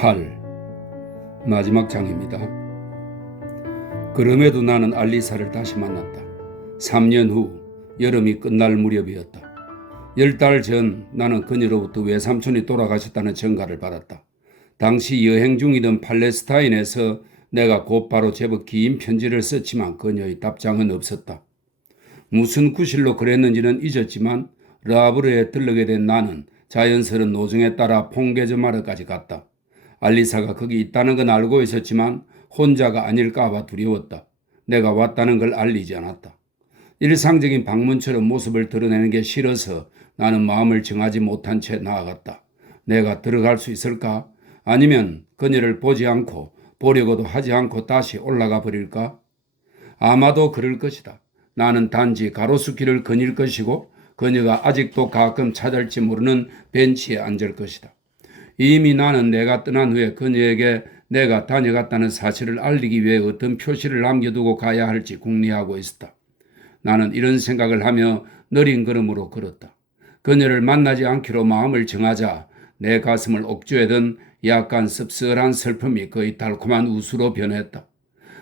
8. 마지막 장입니다. 그럼에도 나는 알리사를 다시 만났다. 3년 후 여름이 끝날 무렵이었다. 10달 전 나는 그녀로부터 외삼촌이 돌아가셨다는 전가를 받았다. 당시 여행 중이던 팔레스타인에서 내가 곧바로 제법 긴 편지를 썼지만 그녀의 답장은 없었다. 무슨 구실로 그랬는지는 잊었지만 르하브르에 들르게 된 나는 자연스런 노정에 따라 퐁게르마르까지 갔다. 알리사가 거기 있다는 건 알고 있었지만 혼자가 아닐까 봐 두려웠다. 내가 왔다는 걸 알리지 않았다. 일상적인 방문처럼 모습을 드러내는 게 싫어서 나는 마음을 정하지 못한 채 나아갔다. 내가 들어갈 수 있을까? 아니면 그녀를 보지 않고 보려고도 하지 않고 다시 올라가 버릴까? 아마도 그럴 것이다. 나는 단지 가로수길을 거닐 것이고 그녀가 아직도 가끔 찾을지 모르는 벤치에 앉을 것이다. 이미 나는 내가 떠난 후에 그녀에게 내가 다녀갔다는 사실을 알리기 위해 어떤 표시를 남겨두고 가야 할지 궁리하고 있었다. 나는 이런 생각을 하며 느린 걸음으로 걸었다. 그녀를 만나지 않기로 마음을 정하자 내 가슴을 옥죄던 약간 씁쓸한 슬픔이 거의 달콤한 웃으로 변했다.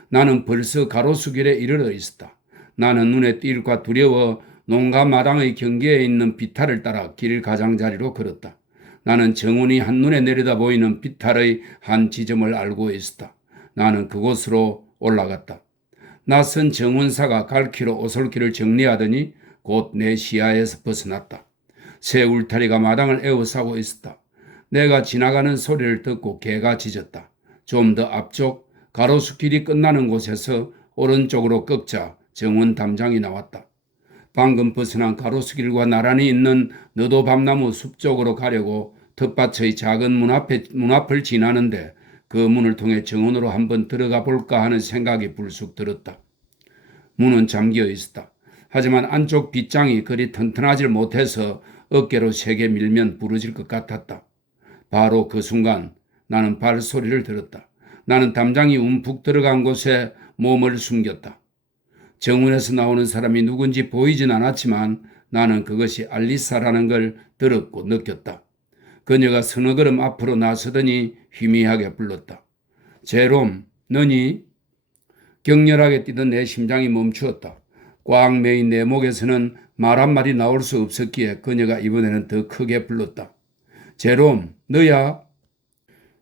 나는 벌써 가로수길에 이르러 있었다. 나는 눈에 띌까 두려워 농가 마당의 경계에 있는 비탈을 따라 길 가장자리로 걸었다. 나는 정원이 한눈에 내려다 보이는 비탈의 한 지점을 알고 있었다. 나는 그곳으로 올라갔다. 낯선 정원사가 갈퀴로 오솔길을 정리하더니 곧 내 시야에서 벗어났다. 새 울타리가 마당을 에워싸고 있었다. 내가 지나가는 소리를 듣고 개가 짖었다. 좀 더 앞쪽 가로수길이 끝나는 곳에서 오른쪽으로 꺾자 정원 담장이 나왔다. 방금 벗어난 가로수길과 나란히 있는 너도밤나무 숲 쪽으로 가려고 텃밭의 작은 문 앞을 지나는데 그 문을 통해 정원으로 한번 들어가 볼까 하는 생각이 불쑥 들었다. 문은 잠겨 있었다. 하지만 안쪽 빗장이 그리 튼튼하지 못해서 어깨로 세게 밀면 부러질 것 같았다. 바로 그 순간 나는 발소리를 들었다. 나는 담장이 움푹 들어간 곳에 몸을 숨겼다. 정원에서 나오는 사람이 누군지 보이진 않았지만 나는 그것이 알리사라는 걸 들었고 느꼈다. 그녀가 서너 걸음 앞으로 나서더니 희미하게 불렀다. 제롬, 너니? 격렬하게 뛰던 내 심장이 멈추었다. 꽉 메인 내 목에서는 말 한마디 나올 수 없었기에 그녀가 이번에는 더 크게 불렀다. 제롬, 너야?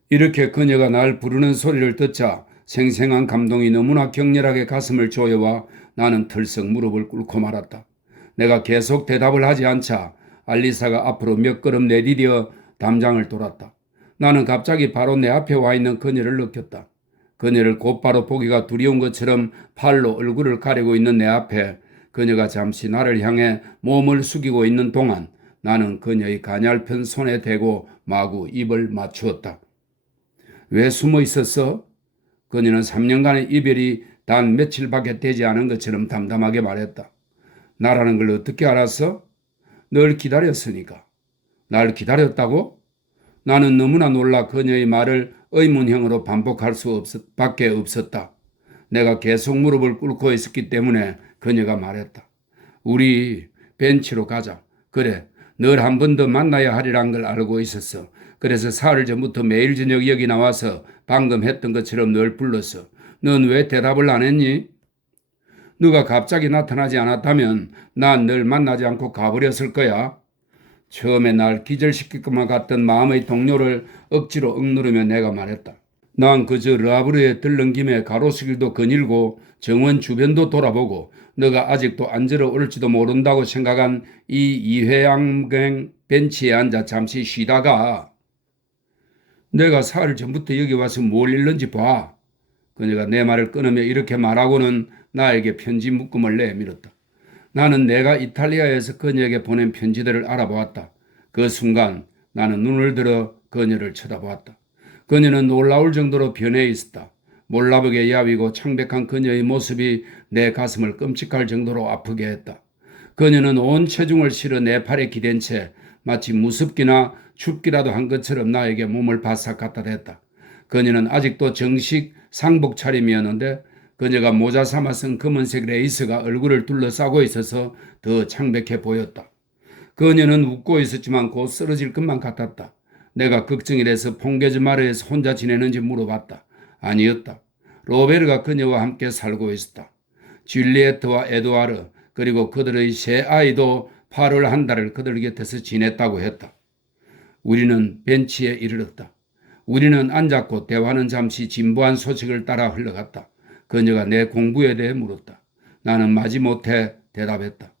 이렇게 그녀가 날 부르는 소리를 듣자 생생한 감동이 너무나 격렬하게 가슴을 조여와 나는 털썩 무릎을 꿇고 말았다. 내가 계속 대답을 하지 않자 알리사가 앞으로 몇 걸음 내디뎌 담장을 돌았다. 나는 갑자기 바로 내 앞에 와 있는 그녀를 느꼈다. 그녀를 곧바로 보기가 두려운 것처럼 팔로 얼굴을 가리고 있는 내 앞에 그녀가 잠시 나를 향해 몸을 숙이고 있는 동안 나는 그녀의 가냘픈 손에 대고 마구 입을 맞추었다. 왜 숨어 있었어? 그녀는 3년간의 이별이 단 며칠밖에 되지 않은 것처럼 담담하게 말했다. 나라는 걸 어떻게 알았어? 널 기다렸으니까. 날 기다렸다고? 나는 너무나 놀라 그녀의 말을 의문형으로 반복할 밖에 없었다. 내가 계속 무릎을 꿇고 있었기 때문에 그녀가 말했다. 우리 벤치로 가자. 그래, 널 한 번 더 만나야 하리란 걸 알고 있었어. 그래서 사흘 전부터 매일 저녁 여기 나와서 방금 했던 것처럼 널 불렀어. 넌 왜 대답을 안 했니? 누가 갑자기 나타나지 않았다면 난 널 만나지 않고 가버렸을 거야. 처음에 날 기절시킬 것만 같던 마음의 동료를 억지로 억누르며 내가 말했다. 난 그저 르하브르에 들른 김에 가로수길도 거닐고 정원 주변도 돌아보고 너가 아직도 앉으러 올지도 모른다고 생각한 이 이회양갱 벤치에 앉아 잠시 쉬다가 내가 사흘 전부터 여기 와서 뭘 읽는지 봐. 그녀가 내 말을 끊으며 이렇게 말하고는 나에게 편지 묶음을 내밀었다. 나는 내가 이탈리아에서 그녀에게 보낸 편지들을 알아보았다. 그 순간 나는 눈을 들어 그녀를 쳐다보았다. 그녀는 놀라울 정도로 변해 있었다. 몰라보게 야위고 창백한 그녀의 모습이 내 가슴을 끔찍할 정도로 아프게 했다. 그녀는 온 체중을 실어 내 팔에 기댄 채 마치 무섭기나 춥기라도 한 것처럼 나에게 몸을 바싹 갖다 댔다. 그녀는 아직도 정식 상복 차림이었는데 그녀가 모자 삼아 쓴 검은색 레이스가 얼굴을 둘러싸고 있어서 더 창백해 보였다. 그녀는 웃고 있었지만 곧 쓰러질 것만 같았다. 내가 걱정이라서 퐁게즈마르에서 혼자 지내는지 물어봤다. 아니었다. 로베르가 그녀와 함께 살고 있었다. 줄리에트와 에두아르 그리고 그들의 세 아이도 8월 한 달을 그들 곁에서 지냈다고 했다. 우리는 벤치에 이르렀다. 우리는 앉았고 대화는 잠시 진부한 소식을 따라 흘러갔다. 그녀가 내 공부에 대해 물었다. 나는 마지못해 대답했다.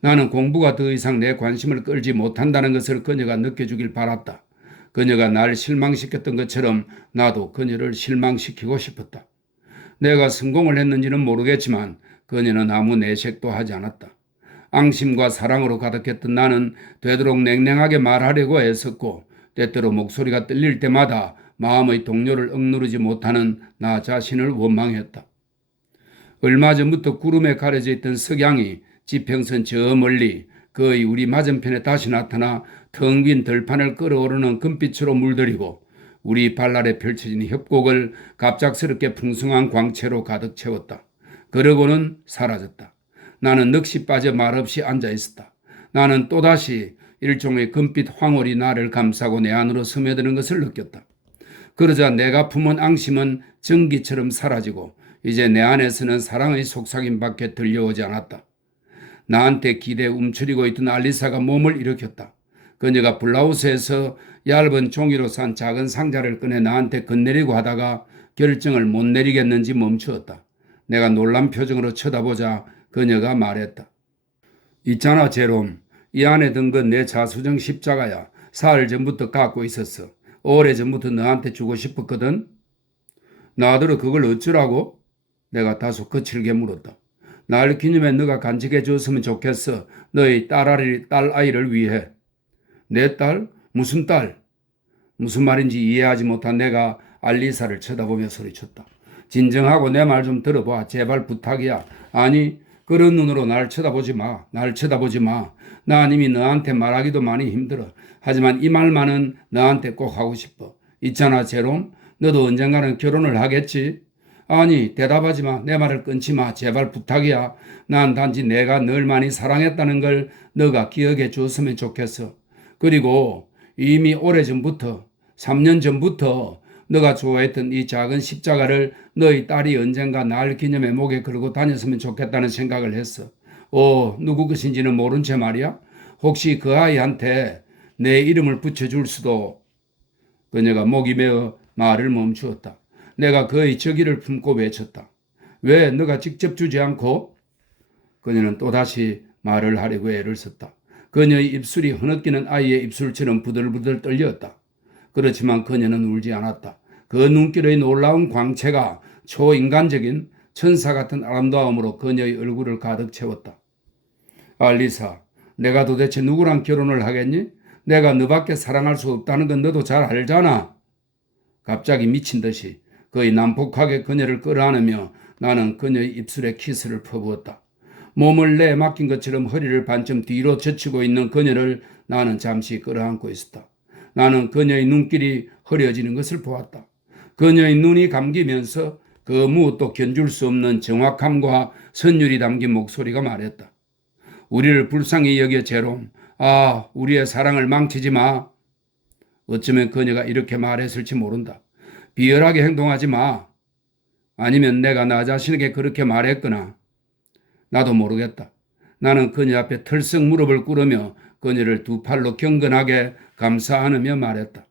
나는 공부가 더 이상 내 관심을 끌지 못한다는 것을 그녀가 느껴주길 바랐다. 그녀가 날 실망시켰던 것처럼 나도 그녀를 실망시키고 싶었다. 내가 성공을 했는지는 모르겠지만 그녀는 아무 내색도 하지 않았다. 앙심과 사랑으로 가득했던 나는 되도록 냉랭하게 말하려고 애썼고 때때로 목소리가 떨릴 때마다 마음의 동료를 억누르지 못하는 나 자신을 원망했다. 얼마 전부터 구름에 가려져 있던 석양이 지평선 저 멀리 거의 우리 맞은편에 다시 나타나 텅 빈 들판을 끓어오르는 금빛으로 물들이고 우리 발 아래 펼쳐진 협곡을 갑작스럽게 풍성한 광채로 가득 채웠다. 그러고는 사라졌다. 나는 넋이 빠져 말없이 앉아 있었다. 나는 또다시 일종의 금빛 황홀이 나를 감싸고 내 안으로 스며드는 것을 느꼈다. 그러자 내가 품은 앙심은 전기처럼 사라지고 이제 내 안에서는 사랑의 속삭임밖에 들려오지 않았다. 나한테 기대에 움츠리고 있던 알리사가 몸을 일으켰다. 그녀가 블라우스에서 얇은 종이로 싼 작은 상자를 꺼내 나한테 건네리고 하다가 결정을 못 내리겠는지 멈추었다. 내가 놀란 표정으로 쳐다보자 그녀가 말했다. 있잖아 제롬, 이 안에 든 건 내 자수정 십자가야. 사흘 전부터 갖고 있었어. 오래전부터 너한테 주고 싶었거든. 나더러 그걸 어쩌라고? 내가 다소 거칠게 물었다. 날 기념해 너가 간직해 줬으면 좋겠어. 너희 딸아이를 위해. 내 딸? 무슨 딸? 무슨 말인지 이해하지 못한 내가 알리사를 쳐다보며 소리쳤다. 진정하고 내 말 좀 들어봐. 제발 부탁이야. 아니 그런 눈으로 날 쳐다보지 마. 날 쳐다보지 마. 난 이미 너한테 말하기도 많이 힘들어. 하지만 이 말만은 너한테 꼭 하고 싶어. 있잖아 제롬. 너도 언젠가는 결혼을 하겠지? 아니 대답하지 마. 내 말을 끊지 마. 제발 부탁이야. 난 단지 내가 널 많이 사랑했다는 걸 너가 기억해 줬으면 좋겠어. 그리고 이미 오래전부터 3년 전부터 너가 좋아했던 이 작은 십자가를 너희 딸이 언젠가 날 기념해 목에 걸고 다녔으면 좋겠다는 생각을 했어. 누구 것인지는 모른 채 말이야. 혹시 그 아이한테 내 이름을 붙여줄 수도. 그녀가 목이 메어 말을 멈추었다. 내가 그의 저기를 품고 외쳤다. 왜 너가 직접 주지 않고? 그녀는 또다시 말을 하려고 애를 썼다. 그녀의 입술이 흐느끼는 아이의 입술처럼 부들부들 떨렸다. 그렇지만 그녀는 울지 않았다. 그 눈길의 놀라운 광채가 초인간적인 천사 같은 아름다움으로 그녀의 얼굴을 가득 채웠다. 알리사, 내가 도대체 누구랑 결혼을 하겠니? 내가 너밖에 사랑할 수 없다는 건 너도 잘 알잖아. 갑자기 미친 듯이 거의 난폭하게 그녀를 끌어안으며 나는 그녀의 입술에 키스를 퍼부었다. 몸을 내 맡긴 것처럼 허리를 반쯤 뒤로 젖히고 있는 그녀를 나는 잠시 끌어안고 있었다. 나는 그녀의 눈길이 흐려지는 것을 보았다. 그녀의 눈이 감기면서 그 무엇도 견줄 수 없는 정확함과 선율이 담긴 목소리가 말했다. 우리를 불쌍히 여겨 제롬. 우리의 사랑을 망치지 마. 어쩌면 그녀가 이렇게 말했을지 모른다. 비열하게 행동하지 마. 아니면 내가 나 자신에게 그렇게 말했거나. 나도 모르겠다. 나는 그녀 앞에 털썩 무릎을 꿇으며 그녀를 두 팔로 경건하게 감싸 안으며 말했다.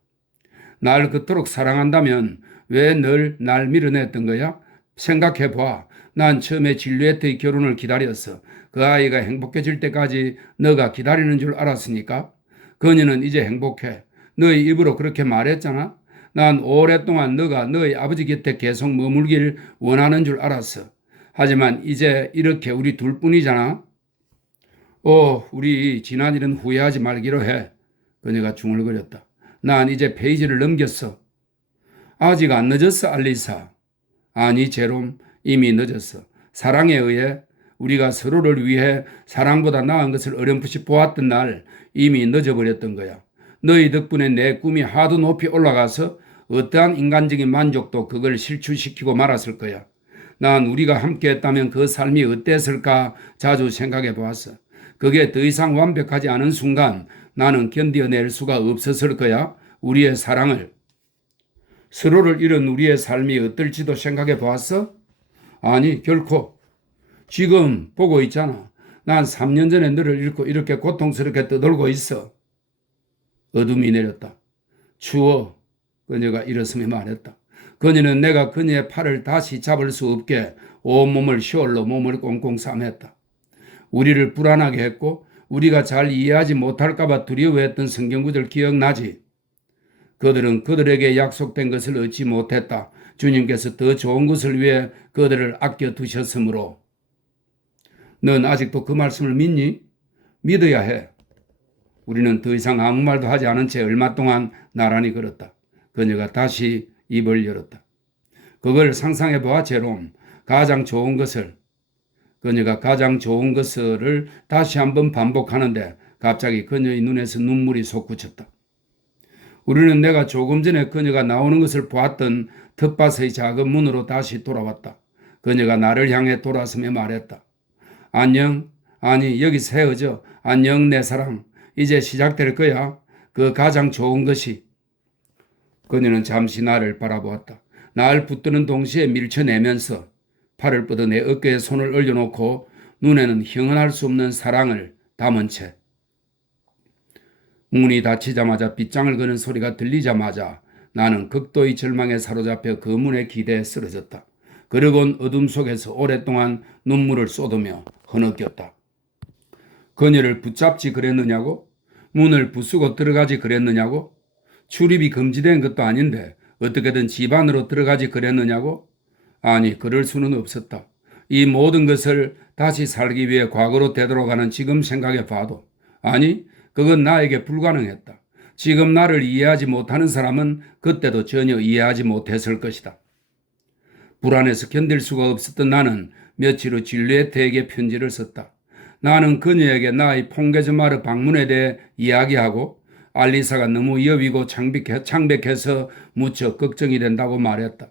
날 그토록 사랑한다면 왜 늘 날 밀어냈던 거야? 생각해봐. 난 처음에 줄리에트의 결혼을 기다렸어. 그 아이가 행복해질 때까지 너가 기다리는 줄 알았으니까. 그녀는 이제 행복해. 너의 입으로 그렇게 말했잖아. 난 오랫동안 너가 너의 아버지 곁에 계속 머물길 원하는 줄 알았어. 하지만 이제 이렇게 우리 둘뿐이잖아. 우리 지난 일은 후회하지 말기로 해. 그녀가 중얼거렸다. 난 이제 페이지를 넘겼어. 아직 안 늦었어, 알리사. 아니, 제롬, 이미 늦었어. 사랑에 의해 우리가 서로를 위해 사랑보다 나은 것을 어렴풋이 보았던 날 이미 늦어버렸던 거야. 너희 덕분에 내 꿈이 하도 높이 올라가서 어떠한 인간적인 만족도 그걸 실추시키고 말았을 거야. 난 우리가 함께했다면 그 삶이 어땠을까 자주 생각해 보았어. 그게 더 이상 완벽하지 않은 순간 나는 견뎌낼 수가 없었을 거야. 우리의 사랑을, 서로를 잃은 우리의 삶이 어떨지도 생각해 보았어? 아니, 결코. 지금 보고 있잖아. 난 3년 전에 너를 잃고 이렇게 고통스럽게 떠돌고 있어. 어둠이 내렸다. 추워. 그녀가 일어서며 말했다. 그녀는 내가 그녀의 팔을 다시 잡을 수 없게 온몸을 셔얼로 몸을 꽁꽁 싸맸다. 우리를 불안하게 했고 우리가 잘 이해하지 못할까 봐 두려워했던 성경구절 기억나지? 그들은 그들에게 약속된 것을 얻지 못했다. 주님께서 더 좋은 것을 위해 그들을 아껴두셨으므로. 넌 아직도 그 말씀을 믿니? 믿어야 해. 우리는 더 이상 아무 말도 하지 않은 채 얼마 동안 나란히 걸었다. 그녀가 다시 입을 열었다. 그걸 상상해 보아 제롬. 그녀가 가장 좋은 것을 다시 한번 반복하는데 갑자기 그녀의 눈에서 눈물이 솟구쳤다. 우리는 내가 조금 전에 그녀가 나오는 것을 보았던 텃밭의 작은 문으로 다시 돌아왔다. 그녀가 나를 향해 돌아서며 말했다. 안녕. 아니 여기 세어져. 안녕 내 사랑. 이제 시작될 거야. 그 가장 좋은 것이. 그녀는 잠시 나를 바라보았다. 날 붙드는 동시에 밀쳐내면서 팔을 뻗어 내 어깨에 손을 올려놓고 눈에는 형언할 수 없는 사랑을 담은 채. 문이 닫히자마자 빗장을 그는 소리가 들리자마자 나는 극도의 절망에 사로잡혀 그 문에 기대에 쓰러졌다. 그러곤 어둠 속에서 오랫동안 눈물을 쏟으며 흐느꼈다. 그녀를 붙잡지 그랬느냐고? 문을 부수고 들어가지 그랬느냐고? 출입이 금지된 것도 아닌데 어떻게든 집 안으로 들어가지 그랬느냐고? 아니, 그럴 수는 없었다. 이 모든 것을 다시 살기 위해 과거로 되돌아가는 지금 생각해 봐도 아니, 그건 나에게 불가능했다. 지금 나를 이해하지 못하는 사람은 그때도 전혀 이해하지 못했을 것이다. 불안해서 견딜 수가 없었던 나는 며칠 후 줄리에트에게 편지를 썼다. 나는 그녀에게 나의 퐁게즈마르 방문에 대해 이야기하고 알리사가 너무 여위고 창백해서 무척 걱정이 된다고 말했다.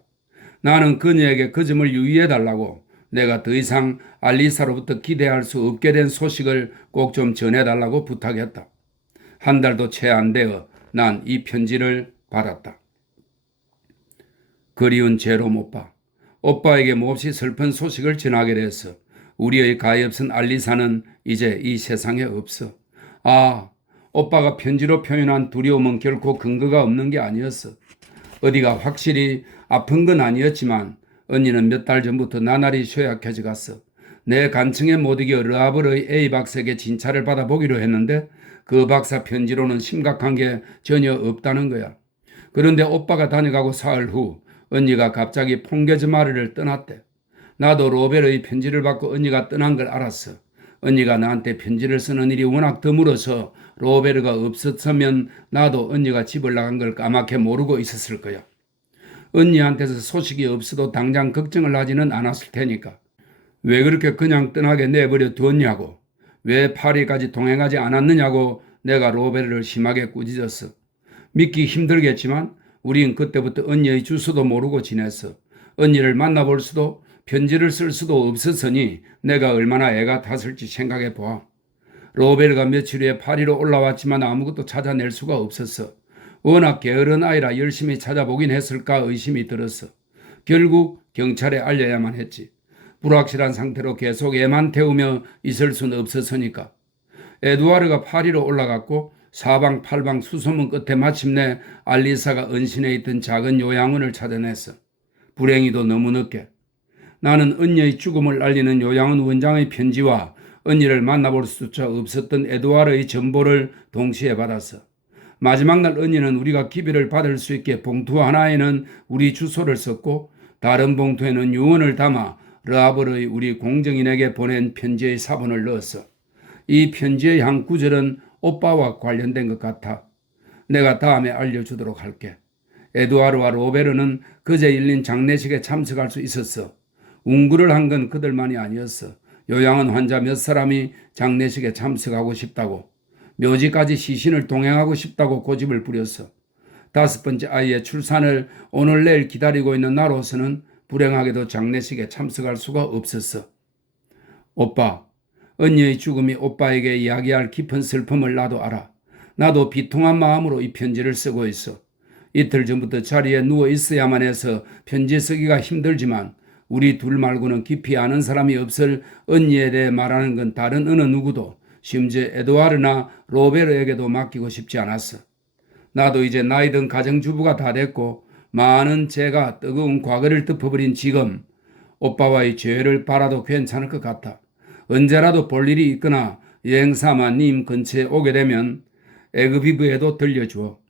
나는 그녀에게 그 점을 유의해달라고 내가 더 이상 알리사로부터 기대할 수 없게 된 소식을 꼭 좀 전해달라고 부탁했다. 한 달도 채 안 되어 난 이 편지를 받았다. 그리운 제롬 오빠. 오빠에게 몹시 슬픈 소식을 전하게 돼서 우리의 가엾은 알리사는 이제 이 세상에 없어. 아, 오빠가 편지로 표현한 두려움은 결코 근거가 없는 게 아니었어. 어디가 확실히 아픈 건 아니었지만 언니는 몇 달 전부터 나날이 쇠약해져 갔어. 내 간청에 못 이겨 르하블의 A 박사에게 진찰을 받아보기로 했는데 그 박사 편지로는 심각한 게 전혀 없다는 거야. 그런데 오빠가 다녀가고 사흘 후 언니가 갑자기 퐁게즈마르를 떠났대. 나도 로벨의 편지를 받고 언니가 떠난 걸 알았어. 언니가 나한테 편지를 쓰는 일이 워낙 드물어서 로베르가 없었으면 나도 언니가 집을 나간 걸 까맣게 모르고 있었을 거야. 언니한테서 소식이 없어도 당장 걱정을 하지는 않았을 테니까. 왜 그렇게 그냥 떠나게 내버려 두었냐고. 왜 파리까지 동행하지 않았느냐고 내가 로베르를 심하게 꾸짖었어. 믿기 힘들겠지만 우린 그때부터 언니의 주소도 모르고 지냈어. 언니를 만나볼 수도 편지를 쓸 수도 없었으니 내가 얼마나 애가 탔을지 생각해 보아. 로베르가 며칠 후에 파리로 올라왔지만 아무것도 찾아낼 수가 없었어. 워낙 게으른 아이라 열심히 찾아보긴 했을까 의심이 들었어. 결국 경찰에 알려야만 했지. 불확실한 상태로 계속 애만 태우며 있을 수는 없었으니까. 에두아르가 파리로 올라갔고 사방팔방 수소문 끝에 마침내 알리사가 은신해 있던 작은 요양원을 찾아냈어. 불행히도 너무 늦게. 나는 언니의 죽음을 알리는 요양원 원장의 편지와 언니를 만나볼 수조차 없었던 에두아르의 전보를 동시에 받았어. 마지막 날 언니는 우리가 기별을 받을 수 있게 봉투 하나에는 우리 주소를 썼고 다른 봉투에는 유언을 담아 르하블의 우리 공정인에게 보낸 편지의 사본을 넣었어. 이 편지의 한 구절은 오빠와 관련된 것 같아. 내가 다음에 알려주도록 할게. 에두아르와 로베르는 그제 열린 장례식에 참석할 수 있었어. 운구를 한 건 그들만이 아니었어. 요양원 환자 몇 사람이 장례식에 참석하고 싶다고, 묘지까지 시신을 동행하고 싶다고 고집을 부렸어. 5번째 아이의 출산을 오늘 내일 기다리고 있는 나로서는 불행하게도 장례식에 참석할 수가 없었어. 오빠, 언니의 죽음이 오빠에게 이야기할 깊은 슬픔을 나도 알아. 나도 비통한 마음으로 이 편지를 쓰고 있어. 이틀 전부터 자리에 누워 있어야만 해서 편지 쓰기가 힘들지만 우리 둘 말고는 깊이 아는 사람이 없을 언니에 대해 말하는 건 다른 어느 누구도 심지어 에드와르나 로베르에게도 맡기고 싶지 않았어. 나도 이제 나이 든 가정주부가 다 됐고 많은 죄가 뜨거운 과거를 덮어버린 지금 오빠와의 죄를 바라도 괜찮을 것 같아. 언제라도 볼 일이 있거나 여행삼아 님 근처에 오게 되면 에그비브에도 들려주어.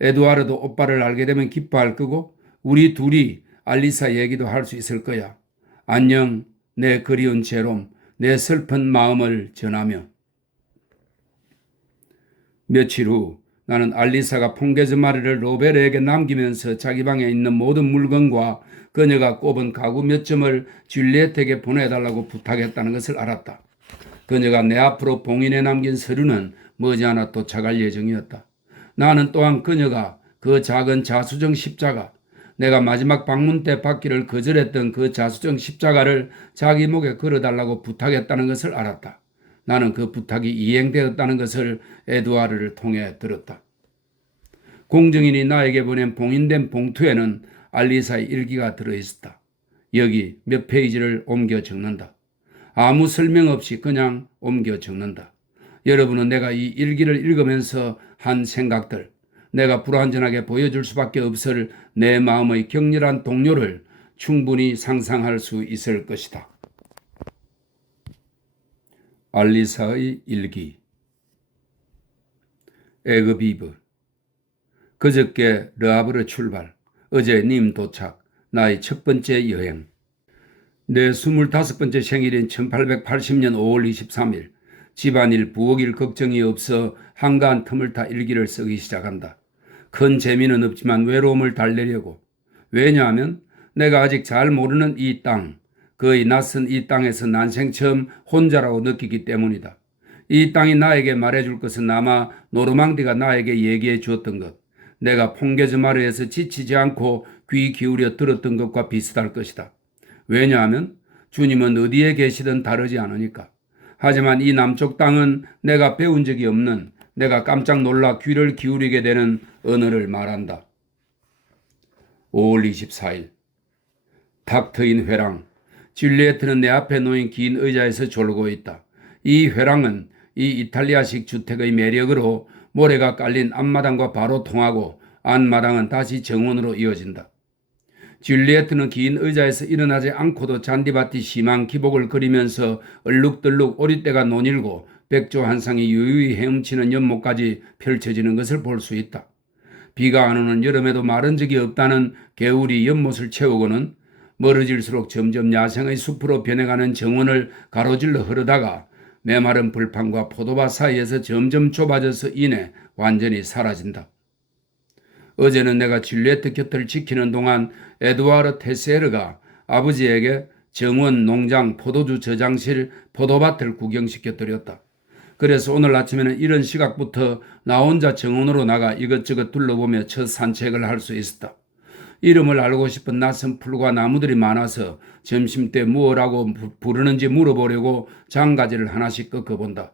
에드와르도 오빠를 알게 되면 기뻐할 거고 우리 둘이 알리사 얘기도 할 수 있을 거야. 안녕, 내 그리운 제롬, 내 슬픈 마음을 전하며. 며칠 후 나는 알리사가 퐁게즈마리를 로베르에게 남기면서 자기 방에 있는 모든 물건과 그녀가 꼽은 가구 몇 점을 줄리엣에게 보내달라고 부탁했다는 것을 알았다. 그녀가 내 앞으로 봉인해 남긴 서류는 머지않아 도착할 예정이었다. 나는 또한 그녀가 그 작은 자수정 십자가, 내가 마지막 방문 때 받기를 거절했던 그 자수정 십자가를 자기 목에 걸어달라고 부탁했다는 것을 알았다. 나는 그 부탁이 이행되었다는 것을 에드와르를 통해 들었다. 공증인이 나에게 보낸 봉인된 봉투에는 알리사의 일기가 들어있었다. 여기 몇 페이지를 옮겨 적는다. 아무 설명 없이 그냥 옮겨 적는다. 여러분은 내가 이 일기를 읽으면서 한 생각들, 내가 불완전하게 보여줄 수밖에 없을 내 마음의 격렬한 동요를 충분히 상상할 수 있을 것이다. 알리사의 일기. 에그비브. 그저께 르하브르 출발, 어제 님 도착, 나의 첫 번째 여행. 내 25번째 생일인 1880년 5월 23일, 집안일 부엌일 걱정이 없어 한가한 틈을 타 일기를 쓰기 시작한다. 큰 재미는 없지만 외로움을 달래려고. 왜냐하면 내가 아직 잘 모르는 이 땅, 거의 낯선 이 땅에서 난생 처음 혼자라고 느끼기 때문이다. 이 땅이 나에게 말해줄 것은 아마 노르망디가 나에게 얘기해 주었던 것, 내가 퐁게즈마르에서 지치지 않고 귀 기울여 들었던 것과 비슷할 것이다. 왜냐하면 주님은 어디에 계시든 다르지 않으니까. 하지만 이 남쪽 땅은 내가 배운 적이 없는, 내가 깜짝 놀라 귀를 기울이게 되는 언어를 말한다. 5월 24일. 탁 트인 회랑. 줄리에트는 내 앞에 놓인 긴 의자에서 졸고 있다. 이 회랑은 이 이탈리아식 주택의 매력으로 모래가 깔린 앞마당과 바로 통하고 안마당은 다시 정원으로 이어진다. 줄리에트는 긴 의자에서 일어나지 않고도 잔디밭이 심한 기복을 그리면서 얼룩덜룩 오리떼가 논일고 백조 한 쌍이 유유히 헤엄치는 연못까지 펼쳐지는 것을 볼 수 있다. 비가 안 오는 여름에도 마른 적이 없다는 개울이 연못을 채우고는 멀어질수록 점점 야생의 숲으로 변해가는 정원을 가로질러 흐르다가 메마른 불판과 포도밭 사이에서 점점 좁아져서 이내 완전히 사라진다. 어제는 내가 줄리에트 곁을 지키는 동안 에드와르 테세르가 아버지에게 정원, 농장, 포도주 저장실, 포도밭을 구경시켜드렸다. 그래서 오늘 아침에는 이른 시각부터 나 혼자 정원으로 나가 이것저것 둘러보며 첫 산책을 할 수 있었다. 이름을 알고 싶은 낯선 풀과 나무들이 많아서 점심때 무엇라고 부르는지 물어보려고 장가지를 하나씩 꺾어본다.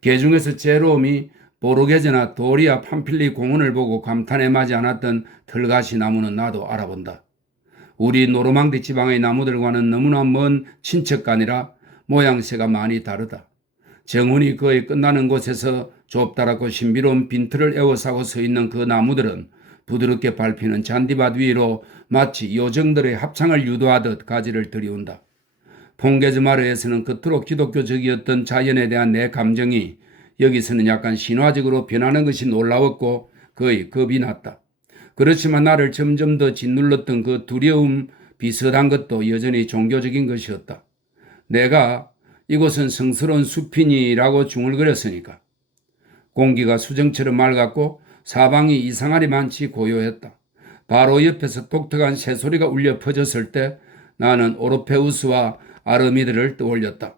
개 중에서 제롬이 보르게제나 도리아 팜필리 공원을 보고 감탄에 마지 않았던 털가시 나무는 나도 알아본다. 우리 노르망디 지방의 나무들과는 너무나 먼 친척간이라 모양새가 많이 다르다. 정원이 거의 끝나는 곳에서 좁다랗고 신비로운 빈틀을 에워싸고 서 있는 그 나무들은 부드럽게 밟히는 잔디밭 위로 마치 요정들의 합창을 유도하듯 가지를 들이운다. 퐁게즈마르에서는 겉으로 기독교적이었던 자연에 대한 내 감정이 여기서는 약간 신화적으로 변하는 것이 놀라웠고 거의 겁이 났다. 그렇지만 나를 점점 더 짓눌렀던 그 두려움 비슷한 것도 여전히 종교적인 것이었다. 내가 이곳은 성스러운 숲이니라고 중얼거렸으니까. 공기가 수정처럼 맑았고 사방이 이상하리 많지 고요했다. 바로 옆에서 독특한 새소리가 울려 퍼졌을 때 나는 오르페우스와 아르미드를 떠올렸다.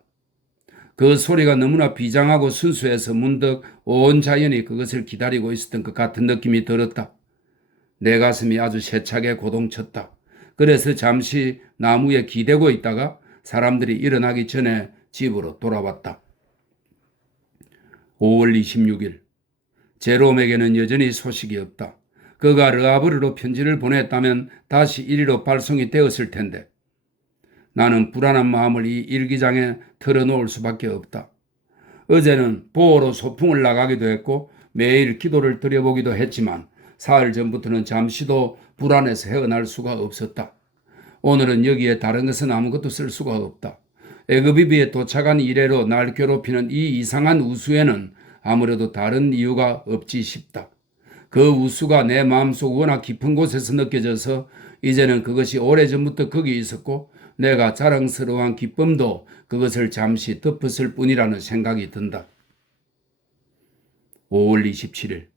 그 소리가 너무나 비장하고 순수해서 문득 온 자연이 그것을 기다리고 있었던 것 같은 느낌이 들었다. 내 가슴이 아주 세차게 고동쳤다. 그래서 잠시 나무에 기대고 있다가 사람들이 일어나기 전에 집으로 돌아왔다. 5월 26일. 제롬에게는 여전히 소식이 없다. 그가 르하브르로 편지를 보냈다면 다시 이리로 발송이 되었을 텐데 나는 불안한 마음을 이 일기장에 털어놓을 수밖에 없다. 어제는 보호로 소풍을 나가기도 했고 매일 기도를 드려보기도 했지만 사흘 전부터는 잠시도 불안해서 헤어날 수가 없었다. 오늘은 여기에 다른 것은 아무것도 쓸 수가 없다. 애굽에 도착한 이래로 날 괴롭히는 이 이상한 우수에는 아무래도 다른 이유가 없지 싶다. 그 우수가 내 마음속 워낙 깊은 곳에서 느껴져서 이제는 그것이 오래전부터 거기 있었고 내가 자랑스러워한 기쁨도 그것을 잠시 덮었을 뿐이라는 생각이 든다. 5월 27일.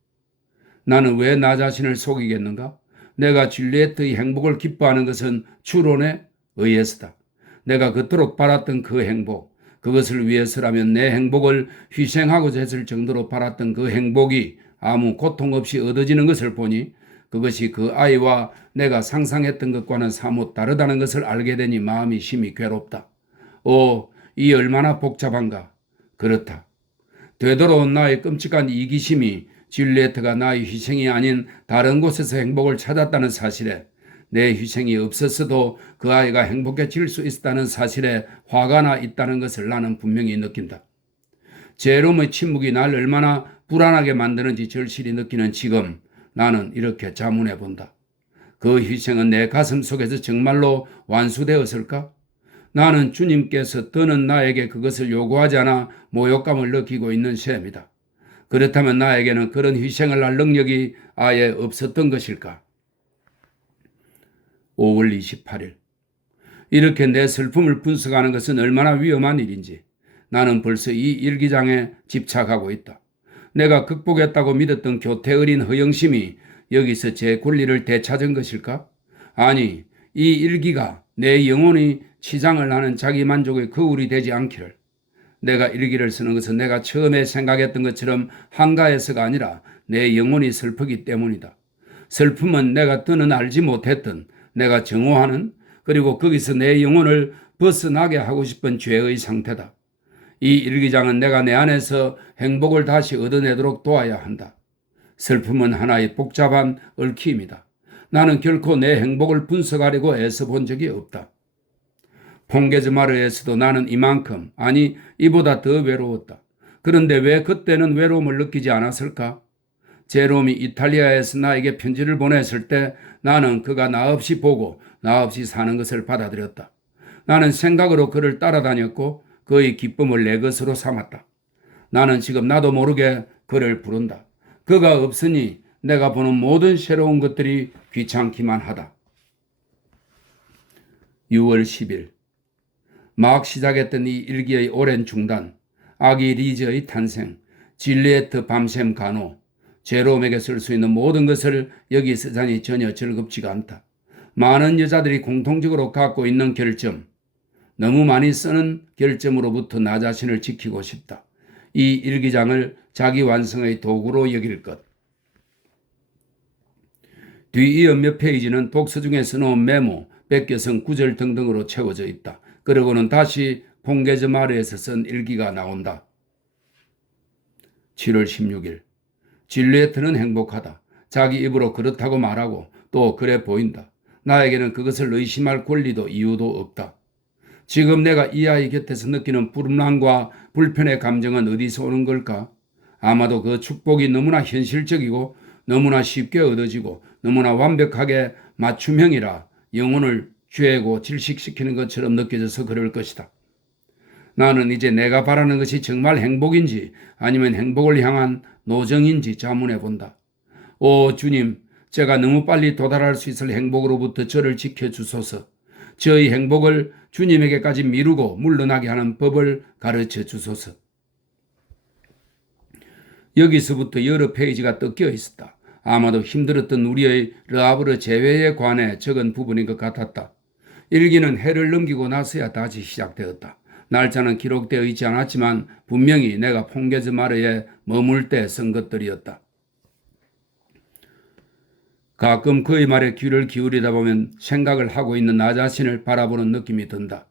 나는 왜 나 자신을 속이겠는가? 내가 줄리에트의 행복을 기뻐하는 것은 추론에 의해서다. 내가 그토록 바랐던 그 행복, 그것을 위해서라면 내 행복을 희생하고자 했을 정도로 바랐던 그 행복이 아무 고통 없이 얻어지는 것을 보니 그것이 그 아이와 내가 상상했던 것과는 사뭇 다르다는 것을 알게 되니 마음이 심히 괴롭다. 이 얼마나 복잡한가. 그렇다. 되돌아온 나의 끔찍한 이기심이 줄리에트가 나의 희생이 아닌 다른 곳에서 행복을 찾았다는 사실에, 내 희생이 없었어도 그 아이가 행복해질 수 있었다는 사실에 화가 나 있다는 것을 나는 분명히 느낀다. 제롬의 침묵이 날 얼마나 불안하게 만드는지 절실히 느끼는 지금 나는 이렇게 자문해 본다. 그 희생은 내 가슴 속에서 정말로 완수되었을까? 나는 주님께서 더는 나에게 그것을 요구하지 않아 모욕감을 느끼고 있는 셈이다. 그렇다면 나에게는 그런 희생을 할 능력이 아예 없었던 것일까? 5월 28일. 이렇게 내 슬픔을 분석하는 것은 얼마나 위험한 일인지 나는 벌써 이 일기장에 집착하고 있다. 내가 극복했다고 믿었던 교태어린 허영심이 여기서 제 권리를 되찾은 것일까? 아니, 이 일기가 내 영혼이 치장을 하는 자기 만족의 거울이 되지 않기를. 내가 일기를 쓰는 것은 내가 처음에 생각했던 것처럼 한가해서가 아니라 내 영혼이 슬프기 때문이다. 슬픔은 내가 더는 알지 못했던 내가 정오하는, 그리고 거기서 내 영혼을 벗어나게 하고 싶은 죄의 상태다. 이 일기장은 내가 내 안에서 행복을 다시 얻어내도록 도와야 한다. 슬픔은 하나의 복잡한 얽힘이다. 나는 결코 내 행복을 분석하려고 애써 본 적이 없다. 퐁게즈마르에서도 나는 이만큼, 아니 이보다 더 외로웠다. 그런데 왜 그때는 외로움을 느끼지 않았을까? 제롬이 이탈리아에서 나에게 편지를 보냈을 때 나는 그가 나 없이 보고 나 없이 사는 것을 받아들였다. 나는 생각으로 그를 따라다녔고 그의 기쁨을 내 것으로 삼았다. 나는 지금 나도 모르게 그를 부른다. 그가 없으니 내가 보는 모든 새로운 것들이 귀찮기만 하다. 6월 10일. 막 시작했던 이 일기의 오랜 중단, 아기 리즈의 탄생, 줄리에트 밤샘 간호, 제롬에게 쓸 수 있는 모든 것을 여기 쓰자니 전혀 즐겁지가 않다. 많은 여자들이 공통적으로 갖고 있는 결점, 너무 많이 쓰는 결점으로부터 나 자신을 지키고 싶다. 이 일기장을 자기 완성의 도구로 여길 것. 뒤이어 몇 페이지는 독서 중에 써놓은 메모, 뺏겨선 구절 등등으로 채워져 있다. 그러고는 다시 퐁게즈마르에서 쓴 일기가 나온다. 7월 16일. 줄리에트는 행복하다. 자기 입으로 그렇다고 말하고 또 그래 보인다. 나에게는 그것을 의심할 권리도 이유도 없다. 지금 내가 이 아이 곁에서 느끼는 불안과 불편의 감정은 어디서 오는 걸까? 아마도 그 축복이 너무나 현실적이고 너무나 쉽게 얻어지고 너무나 완벽하게 맞춤형이라 영혼을 죄고 질식시키는 것처럼 느껴져서 그럴 것이다. 나는 이제 내가 바라는 것이 정말 행복인지 아니면 행복을 향한 노정인지 자문해 본다. 오 주님, 제가 너무 빨리 도달할 수 있을 행복으로부터 저를 지켜주소서. 저의 행복을 주님에게까지 미루고 물러나게 하는 법을 가르쳐 주소서. 여기서부터 여러 페이지가 뜯겨 있었다. 아마도 힘들었던 우리의 르하브르 재회에 관해 적은 부분인 것 같았다. 일기는 해를 넘기고 나서야 다시 시작되었다. 날짜는 기록되어 있지 않았지만 분명히 내가 퐁게즈마르에 머물 때 쓴 것들이었다. 가끔 그의 말에 귀를 기울이다 보면 생각을 하고 있는 나 자신을 바라보는 느낌이 든다.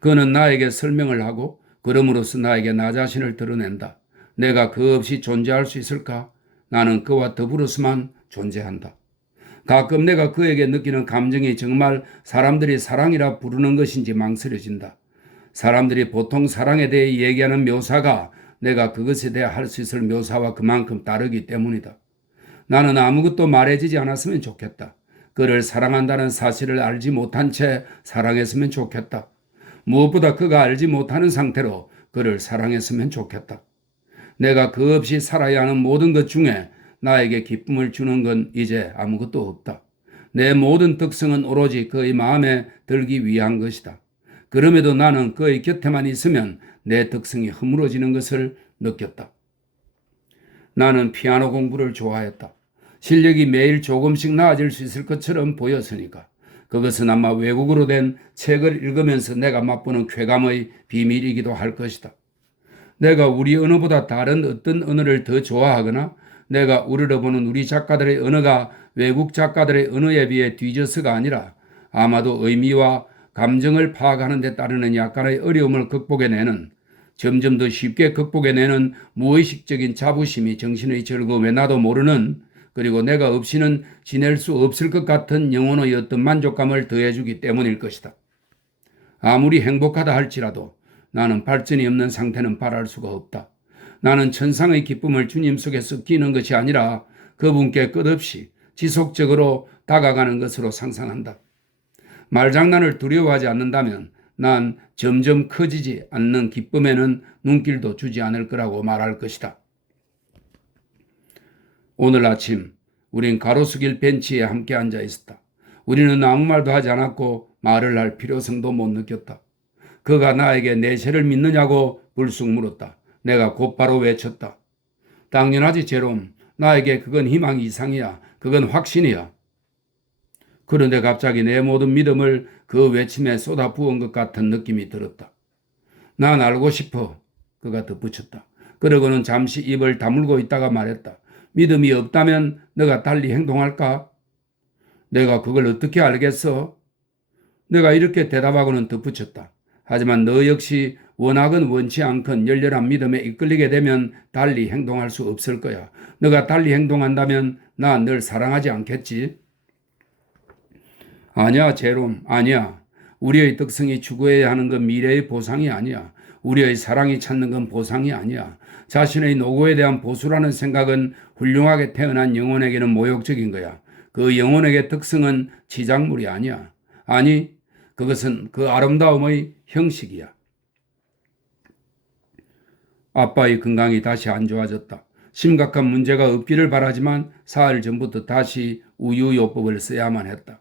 그는 나에게 설명을 하고 그럼으로써 나에게 나 자신을 드러낸다. 내가 그 없이 존재할 수 있을까? 나는 그와 더불어서만 존재한다. 가끔 내가 그에게 느끼는 감정이 정말 사람들이 사랑이라 부르는 것인지 망설여진다. 사람들이 보통 사랑에 대해 얘기하는 묘사가 내가 그것에 대해 할 수 있을 묘사와 그만큼 다르기 때문이다. 나는 아무것도 말해지지 않았으면 좋겠다. 그를 사랑한다는 사실을 알지 못한 채 사랑했으면 좋겠다. 무엇보다 그가 알지 못하는 상태로 그를 사랑했으면 좋겠다. 내가 그 없이 살아야 하는 모든 것 중에 나에게 기쁨을 주는 건 이제 아무것도 없다. 내 모든 특성은 오로지 그의 마음에 들기 위한 것이다. 그럼에도 나는 그의 곁에만 있으면 내 특성이 허물어지는 것을 느꼈다. 나는 피아노 공부를 좋아했다. 실력이 매일 조금씩 나아질 수 있을 것처럼 보였으니까. 그것은 아마 외국어로 된 책을 읽으면서 내가 맛보는 쾌감의 비밀이기도 할 것이다. 내가 우리 언어보다 다른 어떤 언어를 더 좋아하거나 내가 우러러보는 우리 작가들의 언어가 외국 작가들의 언어에 비해 뒤져서가 아니라 아마도 의미와 감정을 파악하는 데 따르는 약간의 어려움을 극복해내는, 점점 더 쉽게 극복해내는 무의식적인 자부심이 정신의 즐거움에 나도 모르는, 그리고 내가 없이는 지낼 수 없을 것 같은 영혼의 어떤 만족감을 더해주기 때문일 것이다. 아무리 행복하다 할지라도 나는 발전이 없는 상태는 바랄 수가 없다. 나는 천상의 기쁨을 주님 속에 섞이는 것이 아니라 그분께 끝없이 지속적으로 다가가는 것으로 상상한다. 말장난을 두려워하지 않는다면 난 점점 커지지 않는 기쁨에는 눈길도 주지 않을 거라고 말할 것이다. 오늘 아침 우린 가로수길 벤치에 함께 앉아 있었다. 우리는 아무 말도 하지 않았고 말을 할 필요성도 못 느꼈다. 그가 나에게 내세를 믿느냐고 불쑥 물었다. 내가 곧바로 외쳤다. 당연하지 제롬. 나에게 그건 희망 이상이야. 그건 확신이야. 그런데 갑자기 내 모든 믿음을 그 외침에 쏟아부은 것 같은 느낌이 들었다. 난 알고 싶어. 그가 덧붙였다. 그러고는 잠시 입을 다물고 있다가 말했다. 믿음이 없다면 너가 달리 행동할까? 내가 그걸 어떻게 알겠어? 내가 이렇게 대답하고는 덧붙였다. 하지만 너 역시 원하건 원치 않건 열렬한 믿음에 이끌리게 되면 달리 행동할 수 없을 거야. 너가 달리 행동한다면 나 널 사랑하지 않겠지? 아니야, 제롬, 아니야. 우리의 특성이 추구해야 하는 건 미래의 보상이 아니야. 우리의 사랑이 찾는 건 보상이 아니야. 자신의 노고에 대한 보수라는 생각은 훌륭하게 태어난 영혼에게는 모욕적인 거야. 그 영혼에게 특성은 치장물이 아니야. 아니, 그것은 그 아름다움의 형식이야. 아빠의 건강이 다시 안 좋아졌다. 심각한 문제가 없기를 바라지만 사흘 전부터 다시 우유요법을 써야만 했다.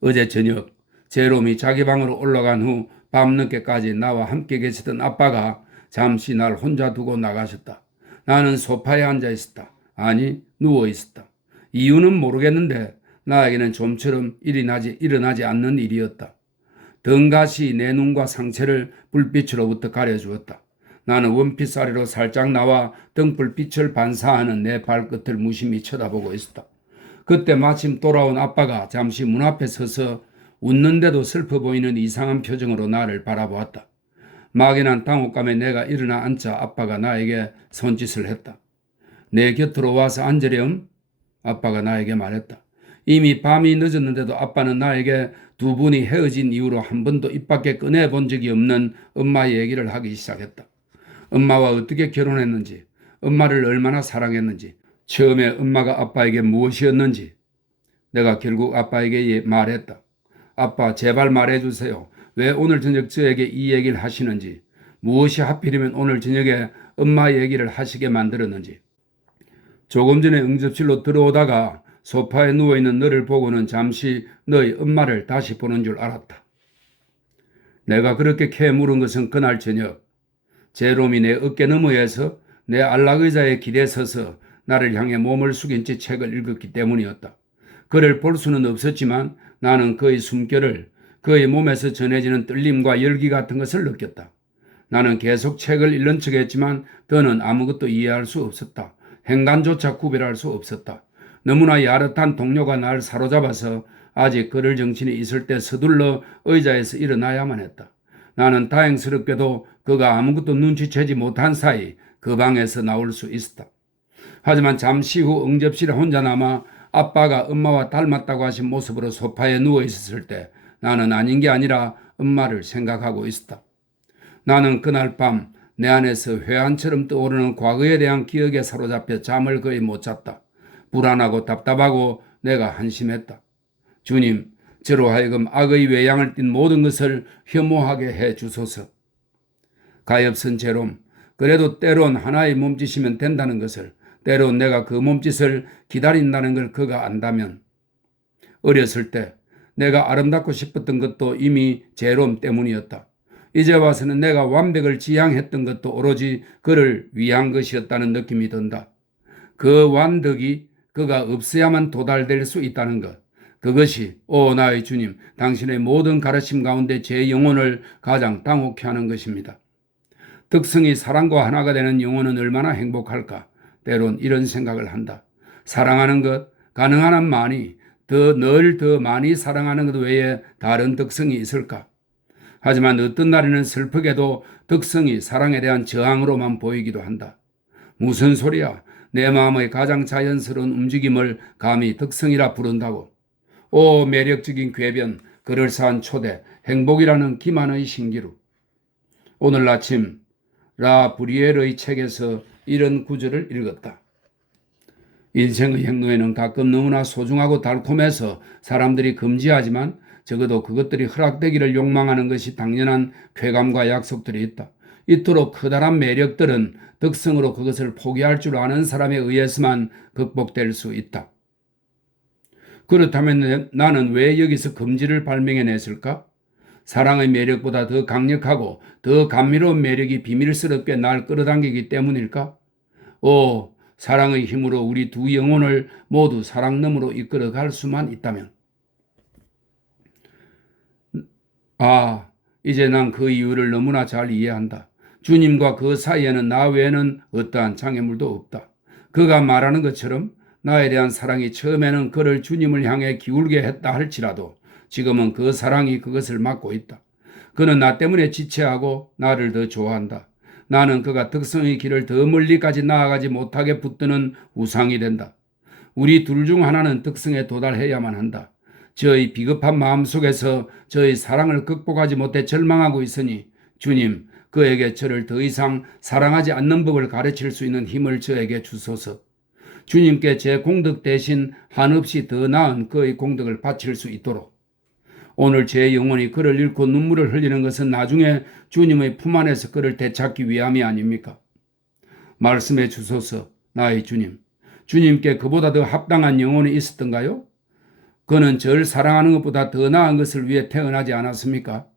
어제 저녁 제롬이 자기 방으로 올라간 후 밤늦게까지 나와 함께 계시던 아빠가 잠시 날 혼자 두고 나가셨다. 나는 소파에 앉아 있었다. 아니, 누워 있었다. 이유는 모르겠는데 나에게는 좀처럼 일어나지 않는 일이었다. 덩가시 내 눈과 상체를 불빛으로부터 가려주었다. 나는 원피스 아래로 살짝 나와 등불빛을 반사하는 내 발끝을 무심히 쳐다보고 있었다. 그때 마침 돌아온 아빠가 잠시 문 앞에 서서 웃는데도 슬퍼 보이는 이상한 표정으로 나를 바라보았다. 막연한 당혹감에 내가 일어나 앉자 아빠가 나에게 손짓을 했다. 내 곁으로 와서 앉으렴? 아빠가 나에게 말했다. 이미 밤이 늦었는데도 아빠는 나에게 두 분이 헤어진 이후로 한 번도 입 밖에 꺼내본 적이 없는 엄마의 얘기를 하기 시작했다. 엄마와 어떻게 결혼했는지, 엄마를 얼마나 사랑했는지, 처음에 엄마가 아빠에게 무엇이었는지. 내가 결국 아빠에게 말했다. 아빠, 제발 말해주세요. 왜 오늘 저녁 저에게 이 얘기를 하시는지, 무엇이 하필이면 오늘 저녁에 엄마 얘기를 하시게 만들었는지. 조금 전에 응접실로 들어오다가 소파에 누워있는 너를 보고는 잠시 너의 엄마를 다시 보는 줄 알았다. 내가 그렇게 캐물은 것은 그날 저녁 제롬이 내 어깨 너머에서 내 안락의자에 기대 서서 나를 향해 몸을 숙인 채 책을 읽었기 때문이었다. 그를 볼 수는 없었지만 나는 그의 숨결을, 그의 몸에서 전해지는 떨림과 열기 같은 것을 느꼈다. 나는 계속 책을 읽는 척했지만 더는 아무것도 이해할 수 없었다. 행간조차 구별할 수 없었다. 너무나 야릇한 동료가 날 사로잡아서 아직 그럴 정신이 있을 때 서둘러 의자에서 일어나야만 했다. 나는 다행스럽게도 그가 아무것도 눈치채지 못한 사이 그 방에서 나올 수 있었다. 하지만 잠시 후 응접실에 혼자 남아 아빠가 엄마와 닮았다고 하신 모습으로 소파에 누워 있었을 때 나는 아닌 게 아니라 엄마를 생각하고 있었다. 나는 그날 밤 내 안에서 회한처럼 떠오르는 과거에 대한 기억에 사로잡혀 잠을 거의 못 잤다. 불안하고 답답하고 내가 한심했다. 주님, 저로 하여금 악의 외양을 띤 모든 것을 혐오하게 해 주소서. 가엾은 제롬, 그래도 때론 하나의 몸짓이면 된다는 것을, 때론 내가 그 몸짓을 기다린다는 걸 그가 안다면, 어렸을 때 내가 아름답고 싶었던 것도 이미 제롬 때문이었다. 이제 와서는 내가 완벽을 지향했던 것도 오로지 그를 위한 것이었다는 느낌이 든다. 그 완덕이 그가 없어야만 도달될 수 있다는 것. 그것이 나의 주님, 당신의 모든 가르침 가운데 제 영혼을 가장 당혹해 하는 것입니다. 덕성이 사랑과 하나가 되는 영혼은 얼마나 행복할까? 때론 이런 생각을 한다. 사랑하는 것, 가능한 한 많이, 늘 더 많이 사랑하는 것 외에 다른 덕성이 있을까? 하지만 어떤 날에는 슬프게도 덕성이 사랑에 대한 저항으로만 보이기도 한다. 무슨 소리야? 내 마음의 가장 자연스러운 움직임을 감히 덕성이라 부른다고. 매력적인 궤변, 그럴싸한 초대, 행복이라는 기만의 신기루. 오늘 아침 라 브리엘의 책에서 이런 구절을 읽었다. 인생의 행로에는 가끔 너무나 소중하고 달콤해서 사람들이 금지하지만 적어도 그것들이 허락되기를 욕망하는 것이 당연한 쾌감과 약속들이 있다. 이토록 커다란 매력들은 덕성으로 그것을 포기할 줄 아는 사람에 의해서만 극복될 수 있다. 그렇다면 나는 왜 여기서 금지를 발명해냈을까? 사랑의 매력보다 더 강력하고 더 감미로운 매력이 비밀스럽게 날 끌어당기기 때문일까? 사랑의 힘으로 우리 두 영혼을 모두 사랑너머로 이끌어갈 수만 있다면. 이제 난 그 이유를 너무나 잘 이해한다. 주님과 그 사이에는 나 외에는 어떠한 장애물도 없다. 그가 말하는 것처럼 나에 대한 사랑이 처음에는 그를 주님을 향해 기울게 했다 할지라도 지금은 그 사랑이 그것을 막고 있다. 그는 나 때문에 지체하고 나를 더 좋아한다. 나는 그가 덕성의 길을 더 멀리까지 나아가지 못하게 붙드는 우상이 된다. 우리 둘 중 하나는 덕성에 도달해야만 한다. 저의 비겁한 마음속에서 저의 사랑을 극복하지 못해 절망하고 있으니 주님, 그에게 저를 더 이상 사랑하지 않는 법을 가르칠 수 있는 힘을 저에게 주소서. 주님께 제 공덕 대신 한없이 더 나은 그의 공덕을 바칠 수 있도록. 오늘 제 영혼이 그를 잃고 눈물을 흘리는 것은 나중에 주님의 품 안에서 그를 되찾기 위함이 아닙니까? 말씀해 주소서, 나의 주님. 주님께 그보다 더 합당한 영혼이 있었던가요? 그는 저를 사랑하는 것보다 더 나은 것을 위해 태어나지 않았습니까?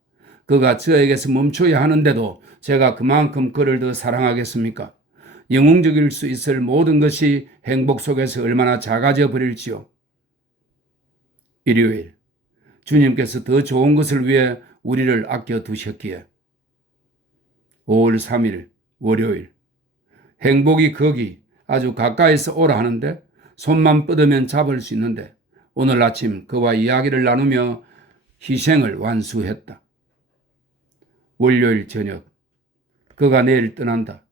그가 저에게서 멈춰야 하는데도 제가 그만큼 그를 더 사랑하겠습니까? 영웅적일 수 있을 모든 것이 행복 속에서 얼마나 작아져 버릴지요. 일요일, 주님께서 더 좋은 것을 위해 우리를 아껴두셨기에. 5월 3일, 월요일, 행복이 거기 아주 가까이서 오라 하는데 손만 뻗으면 잡을 수 있는데 오늘 아침 그와 이야기를 나누며 희생을 완수했다. 월요일 저녁, 그가 내일 떠난다.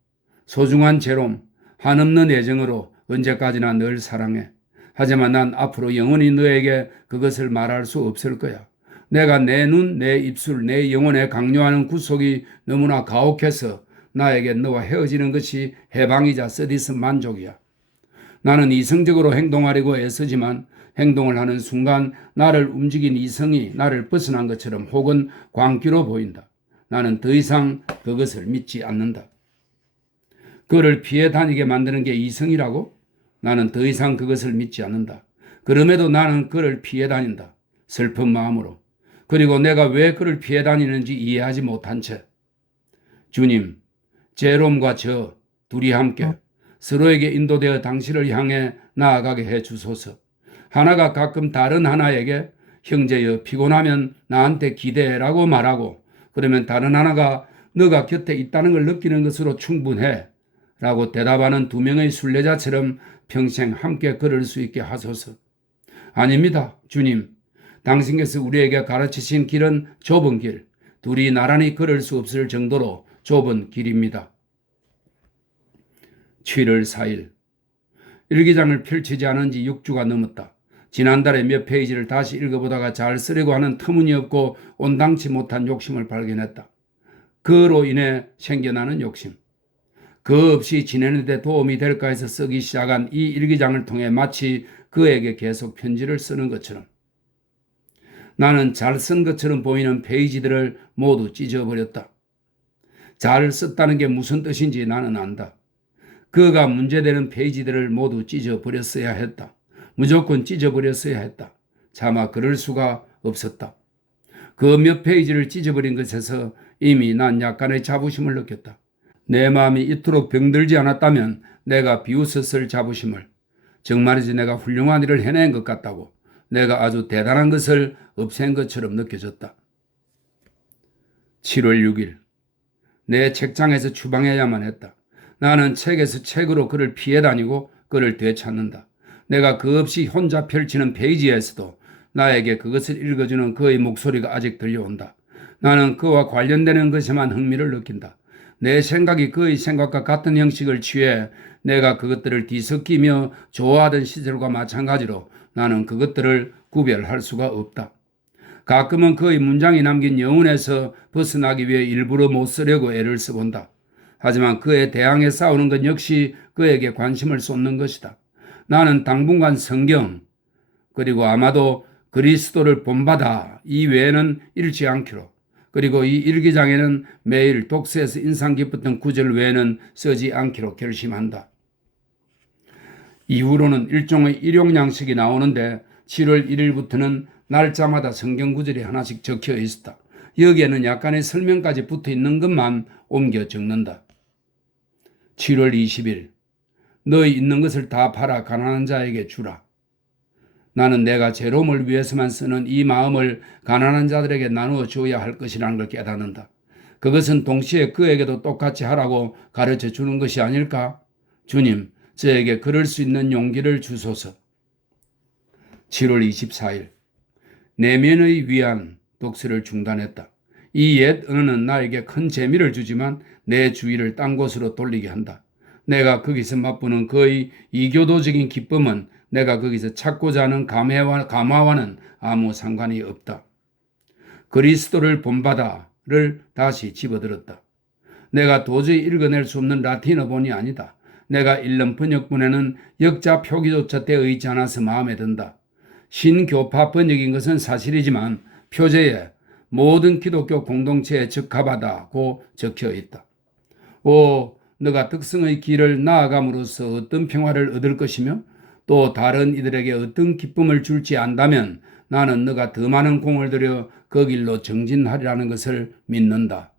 소중한 제롬, 한없는 애정으로 언제까지나 늘 사랑해. 하지만 난 앞으로 영원히 너에게 그것을 말할 수 없을 거야. 내가 내 눈, 내 입술, 내 영혼에 강요하는 구속이 너무나 가혹해서 나에게 너와 헤어지는 것이 해방이자 쓰디쓴 만족이야. 나는 이성적으로 행동하려고 애쓰지만 행동을 하는 순간 나를 움직인 이성이 나를 벗어난 것처럼 혹은 광기로 보인다. 나는 더 이상 그것을 믿지 않는다. 그를 피해 다니게 만드는 게 이성이라고? 나는 더 이상 그것을 믿지 않는다. 그럼에도 나는 그를 피해 다닌다. 슬픈 마음으로. 그리고 내가 왜 그를 피해 다니는지 이해하지 못한 채. 주님, 제롬과 저 둘이 함께 서로에게 인도되어 당신을 향해 나아가게 해 주소서. 하나가 가끔 다른 하나에게 형제여 피곤하면 나한테 기대라고 말하고 그러면 다른 하나가 너가 곁에 있다는 걸 느끼는 것으로 충분해 라고 대답하는 두 명의 순례자처럼 평생 함께 걸을 수 있게 하소서. 아닙니다, 주님. 당신께서 우리에게 가르치신 길은 좁은 길, 둘이 나란히 걸을 수 없을 정도로 좁은 길입니다. 7월 4일, 일기장을 펼치지 않은 지 6주가 넘었다. 지난달에 몇 페이지를 다시 읽어보다가 잘 쓰려고 하는 터무니없고 온당치 못한 욕심을 발견했다. 그로 인해 생겨나는 욕심. 그 없이 지내는 데 도움이 될까 해서 쓰기 시작한 이 일기장을 통해 마치 그에게 계속 편지를 쓰는 것처럼 나는 잘 쓴 것처럼 보이는 페이지들을 모두 찢어버렸다. 잘 썼다는 게 무슨 뜻인지 나는 안다. 그가 문제되는 페이지들을 모두 찢어버렸어야 했다. 무조건 찢어버렸어야 했다. 차마 그럴 수가 없었다. 그 몇 페이지를 찢어버린 것에서 이미 난 약간의 자부심을 느꼈다. 내 마음이 이토록 병들지 않았다면 내가 비웃었을 자부심을, 정말이지 내가 훌륭한 일을 해낸 것 같다고, 내가 아주 대단한 것을 없앤 것처럼 느껴졌다. 7월 6일 내 책장에서 추방해야만 했다. 나는 책에서 책으로 그를 피해 다니고 그를 되찾는다. 내가 그 없이 혼자 펼치는 페이지에서도 나에게 그것을 읽어주는 그의 목소리가 아직 들려온다. 나는 그와 관련되는 것에만 흥미를 느낀다. 내 생각이 그의 생각과 같은 형식을 취해 내가 그것들을 뒤섞이며 좋아하던 시절과 마찬가지로 나는 그것들을 구별할 수가 없다. 가끔은 그의 문장이 남긴 여운에서 벗어나기 위해 일부러 못 쓰려고 애를 써본다. 하지만 그에 대항해 싸우는 것 역시 그에게 관심을 쏟는 것이다. 나는 당분간 성경, 그리고 아마도 그리스도를 본받아 이외에는 읽지 않기로, 그리고 이 일기장에는 매일 독서에서 인상 깊었던 구절 외에는 쓰지 않기로 결심한다. 이후로는 일종의 일용양식이 나오는데 7월 1일부터는 날짜마다 성경 구절이 하나씩 적혀 있었다. 여기에는 약간의 설명까지 붙어 있는 것만 옮겨 적는다. 7월 20일 너희 있는 것을 다 팔아 가난한 자에게 주라. 나는 내가 제롬을 위해서만 쓰는 이 마음을 가난한 자들에게 나누어 주어야 할 것이라는 걸 깨닫는다. 그것은 동시에 그에게도 똑같이 하라고 가르쳐 주는 것이 아닐까? 주님, 저에게 그럴 수 있는 용기를 주소서. 7월 24일 내면의 위안 독서를 중단했다. 이 옛 언어는 나에게 큰 재미를 주지만 내 주의를 딴 곳으로 돌리게 한다. 내가 거기서 맛보는 그의 이교도적인 기쁨은 내가 거기서 찾고자 하는 감화와는 아무 상관이 없다. 그리스도를 본받아를 다시 집어들었다. 내가 도저히 읽어낼 수 없는 라틴어 본이 아니다. 내가 읽는 번역본에는 역자 표기조차 되어 있지 않아서 마음에 든다. 신교파 번역인 것은 사실이지만 표제에 모든 기독교 공동체에 적합하다고 적혀 있다. 오, 너가 덕성의 길을 나아감으로써 어떤 평화를 얻을 것이며 또 다른 이들에게 어떤 기쁨을 줄지 안다면 나는 너가 더 많은 공을 들여 그 길로 정진하리라는 것을 믿는다.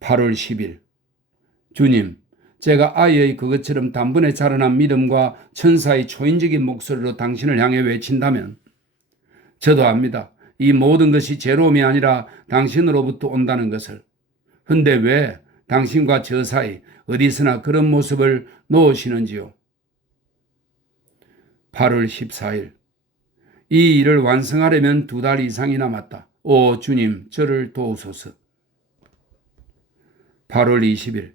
8월 10일 주님, 제가 아이의 그것처럼 단번에 자라난 믿음과 천사의 초인적인 목소리로 당신을 향해 외친다면 저도 압니다. 이 모든 것이 제롬이 아니라 당신으로부터 온다는 것을. 근데 왜 당신과 저 사이 어디서나 그런 모습을 놓으시는지요? 8월 14일 이 일을 완성하려면 2달 이상이 남았다. 오 주님, 저를 도우소서. 8월 20일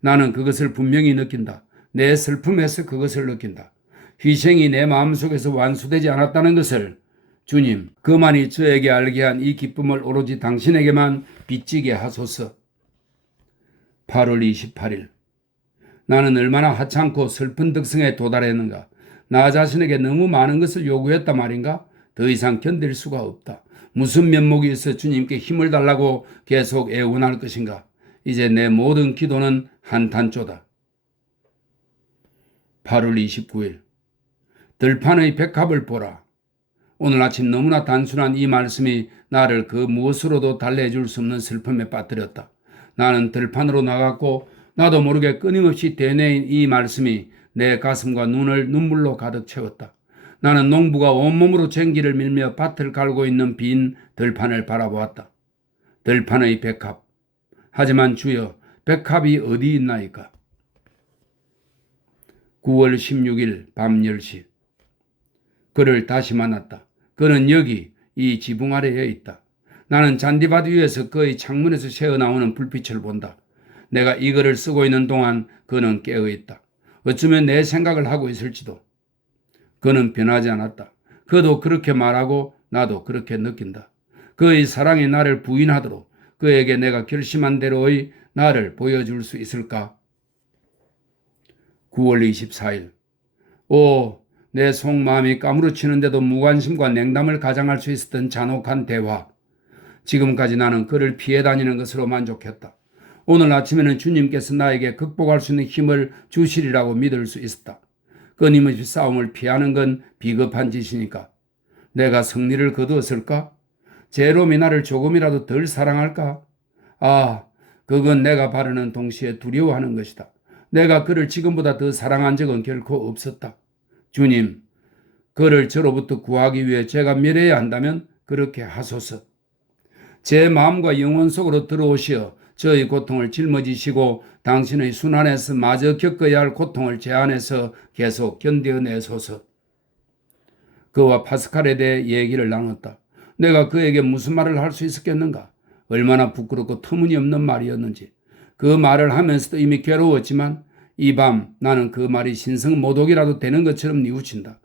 나는 그것을 분명히 느낀다. 내 슬픔에서 그것을 느낀다. 희생이 내 마음속에서 완수되지 않았다는 것을. 주님, 그만이 저에게 알게 한 이 기쁨을 오로지 당신에게만 빚지게 하소서. 8월 28일 나는 얼마나 하찮고 슬픈 덕성에 도달했는가. 나 자신에게 너무 많은 것을 요구했단 말인가? 더 이상 견딜 수가 없다. 무슨 면목이 있어 주님께 힘을 달라고 계속 애원할 것인가? 이제 내 모든 기도는 한탄조다. 8월 29일 들판의 백합을 보라. 오늘 아침 너무나 단순한 이 말씀이 나를 그 무엇으로도 달래줄 수 없는 슬픔에 빠뜨렸다. 나는 들판으로 나갔고 나도 모르게 끊임없이 되뇌인 이 말씀이 내 가슴과 눈을 눈물로 가득 채웠다. 나는 농부가 온몸으로 쟁기를 밀며 밭을 갈고 있는 빈 들판을 바라보았다. 들판의 백합. 하지만 주여, 백합이 어디 있나이까? 9월 16일 밤 10시 그를 다시 만났다. 그는 여기 이 지붕 아래에 있다. 나는 잔디밭 위에서 그의 창문에서 새어나오는 불빛을 본다. 내가 이 글을 쓰고 있는 동안 그는 깨어있다. 어쩌면 내 생각을 하고 있을지도. 그는 변하지 않았다. 그도 그렇게 말하고 나도 그렇게 느낀다. 그의 사랑이 나를 부인하도록 그에게 내가 결심한 대로의 나를 보여줄 수 있을까? 9월 24일. 내 속마음이 까무러치는데도 무관심과 냉담을 가장할 수 있었던 잔혹한 대화. 지금까지 나는 그를 피해 다니는 것으로 만족했다. 오늘 아침에는 주님께서 나에게 극복할 수 있는 힘을 주시리라고 믿을 수 있었다. 끊임없이 싸움을 피하는 건 비겁한 짓이니까. 내가 승리를 거두었을까? 제롬이 나를 조금이라도 덜 사랑할까? 그건 내가 바라는 동시에 두려워하는 것이다. 내가 그를 지금보다 더 사랑한 적은 결코 없었다. 주님, 그를 저로부터 구하기 위해 제가 멸해야 한다면 그렇게 하소서. 제 마음과 영혼 속으로 들어오시어 저의 고통을 짊어지시고 당신의 순환에서 마저 겪어야 할 고통을 제 안에서 계속 견뎌내소서. 그와 파스칼에 대해 얘기를 나눴다. 내가 그에게 무슨 말을 할 수 있었겠는가? 얼마나 부끄럽고 터무니없는 말이었는지. 그 말을 하면서도 이미 괴로웠지만 이 밤 나는 그 말이 신성모독이라도 되는 것처럼 뉘우친다.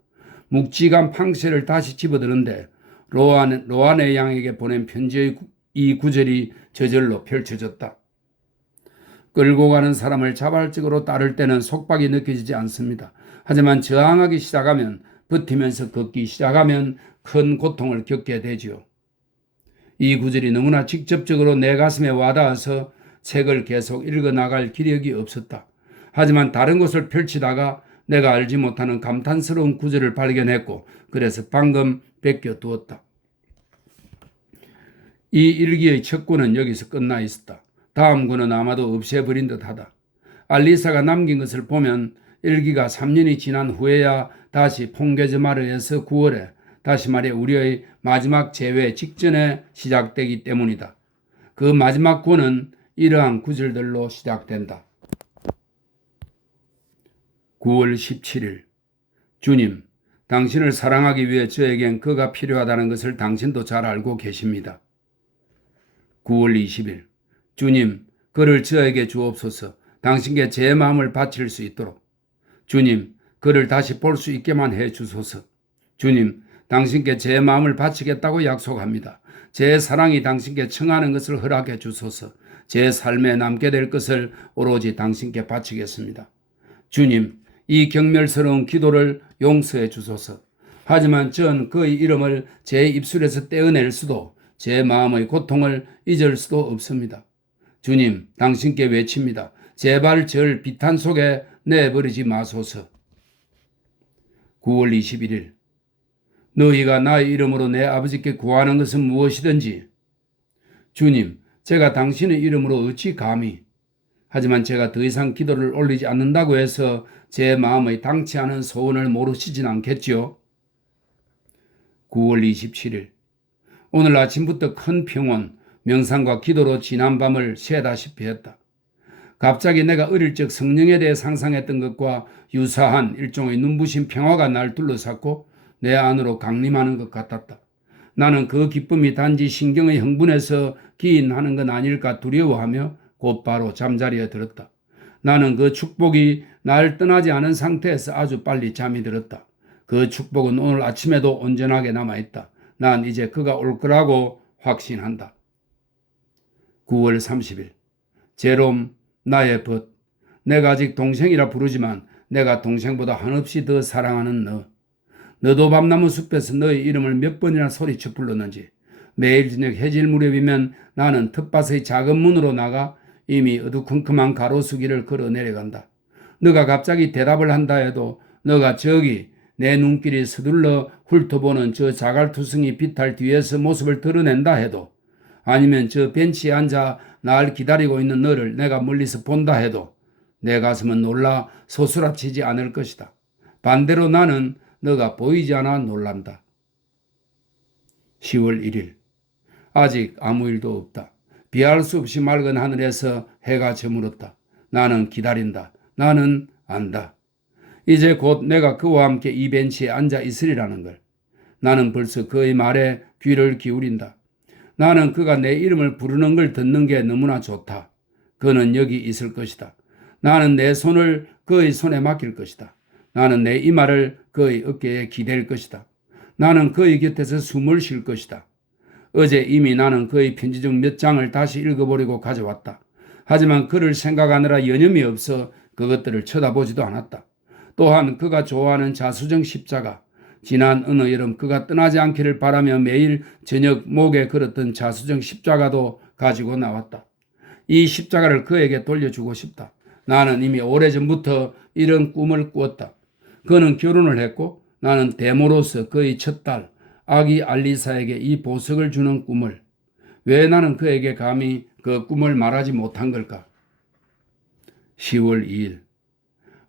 묵직한 팡쉐를 다시 집어드는데 로아네 양에게 보낸 편지의 이 구절이 저절로 펼쳐졌다. 끌고 가는 사람을 자발적으로 따를 때는 속박이 느껴지지 않습니다. 하지만 저항하기 시작하면, 버티면서 걷기 시작하면 큰 고통을 겪게 되지요. 이 구절이 너무나 직접적으로 내 가슴에 와닿아서 책을 계속 읽어나갈 기력이 없었다. 하지만 다른 곳을 펼치다가 내가 알지 못하는 감탄스러운 구절을 발견했고 그래서 방금 베껴두었다. 이 일기의 첫 구는 여기서 끝나 있었다. 다음 구는 아마도 없애버린 듯하다. 알리사가 남긴 것을 보면 일기가 3년이 지난 후에야 다시 퐁게즈마르에서 9월에 다시 말해 우리의 마지막 재회 직전에 시작되기 때문이다. 그 마지막 구는 이러한 구절들로 시작된다. 9월 17일. 주님, 당신을 사랑하기 위해 저에겐 그가 필요하다는 것을 당신도 잘 알고 계십니다. 9월 20일. 주님, 그를 저에게 주옵소서. 당신께 제 마음을 바칠 수 있도록. 주님, 그를 다시 볼 수 있게만 해 주소서. 주님, 당신께 제 마음을 바치겠다고 약속합니다. 제 사랑이 당신께 청하는 것을 허락해 주소서. 제 삶에 남게 될 것을 오로지 당신께 바치겠습니다. 주님, 이 경멸스러운 기도를 용서해 주소서. 하지만 전 그의 이름을 제 입술에서 떼어낼 수도 제 마음의 고통을 잊을 수도 없습니다. 주님, 당신께 외칩니다. 제발 절 비탄 속에 내버리지 마소서. 9월 21일. 너희가 나의 이름으로 내 아버지께 구하는 것은 무엇이든지. 주님, 제가 당신의 이름으로 어찌 감히. 하지만 제가 더 이상 기도를 올리지 않는다고 해서 제 마음의 당치 않은 소원을 모르시진 않겠지요. 9월 27일. 오늘 아침부터 큰 평온, 명상과 기도로 지난 밤을 새다시피 했다. 갑자기 내가 어릴 적 성령에 대해 상상했던 것과 유사한 일종의 눈부신 평화가 날 둘러쌌고 내 안으로 강림하는 것 같았다. 나는 그 기쁨이 단지 신경의 흥분에서 기인하는 건 아닐까 두려워하며 곧바로 잠자리에 들었다. 나는 그 축복이 날 떠나지 않은 상태에서 아주 빨리 잠이 들었다. 그 축복은 오늘 아침에도 온전하게 남아있다. 난 이제 그가 올 거라고 확신한다. 9월 30일. 제롬, 나의 벗. 내가 아직 동생이라 부르지만 내가 동생보다 한없이 더 사랑하는 너. 너도 밤나무 숲에서 너의 이름을 몇 번이나 소리쳐 불렀는지. 매일 저녁 해질 무렵이면 나는 텃밭의 작은 문으로 나가 이미 어두컴컴한 가로수길을 걸어 내려간다. 너가 갑자기 대답을 한다 해도 너가 저기 내 눈길이 서둘러 훑어보는 저 자갈투성이 비탈 뒤에서 모습을 드러낸다 해도 아니면 저 벤치에 앉아 날 기다리고 있는 너를 내가 멀리서 본다 해도 내 가슴은 놀라 소스라치지 않을 것이다. 반대로 나는 너가 보이지 않아 놀란다. 10월 1일. 아직 아무 일도 없다. 비할 수 없이 맑은 하늘에서 해가 저물었다. 나는 기다린다. 나는 안다. 이제 곧 내가 그와 함께 이 벤치에 앉아 있으리라는 걸. 나는 벌써 그의 말에 귀를 기울인다. 나는 그가 내 이름을 부르는 걸 듣는 게 너무나 좋다. 그는 여기 있을 것이다. 나는 내 손을 그의 손에 맡길 것이다. 나는 내 이마를 그의 어깨에 기댈 것이다. 나는 그의 곁에서 숨을 쉴 것이다. 어제 이미 나는 그의 편지 중 몇 장을 다시 읽어보려고 가져왔다. 하지만 그를 생각하느라 여념이 없어 그것들을 쳐다보지도 않았다. 또한 그가 좋아하는 자수정 십자가, 지난 어느 여름 그가 떠나지 않기를 바라며 매일 저녁 목에 걸었던 자수정 십자가도 가지고 나왔다. 이 십자가를 그에게 돌려주고 싶다. 나는 이미 오래전부터 이런 꿈을 꾸었다. 그는 결혼을 했고 나는 대모로서 그의 첫 딸 아기 알리사에게 이 보석을 주는 꿈을, 왜 나는 그에게 감히 그 꿈을 말하지 못한 걸까? 10월 2일.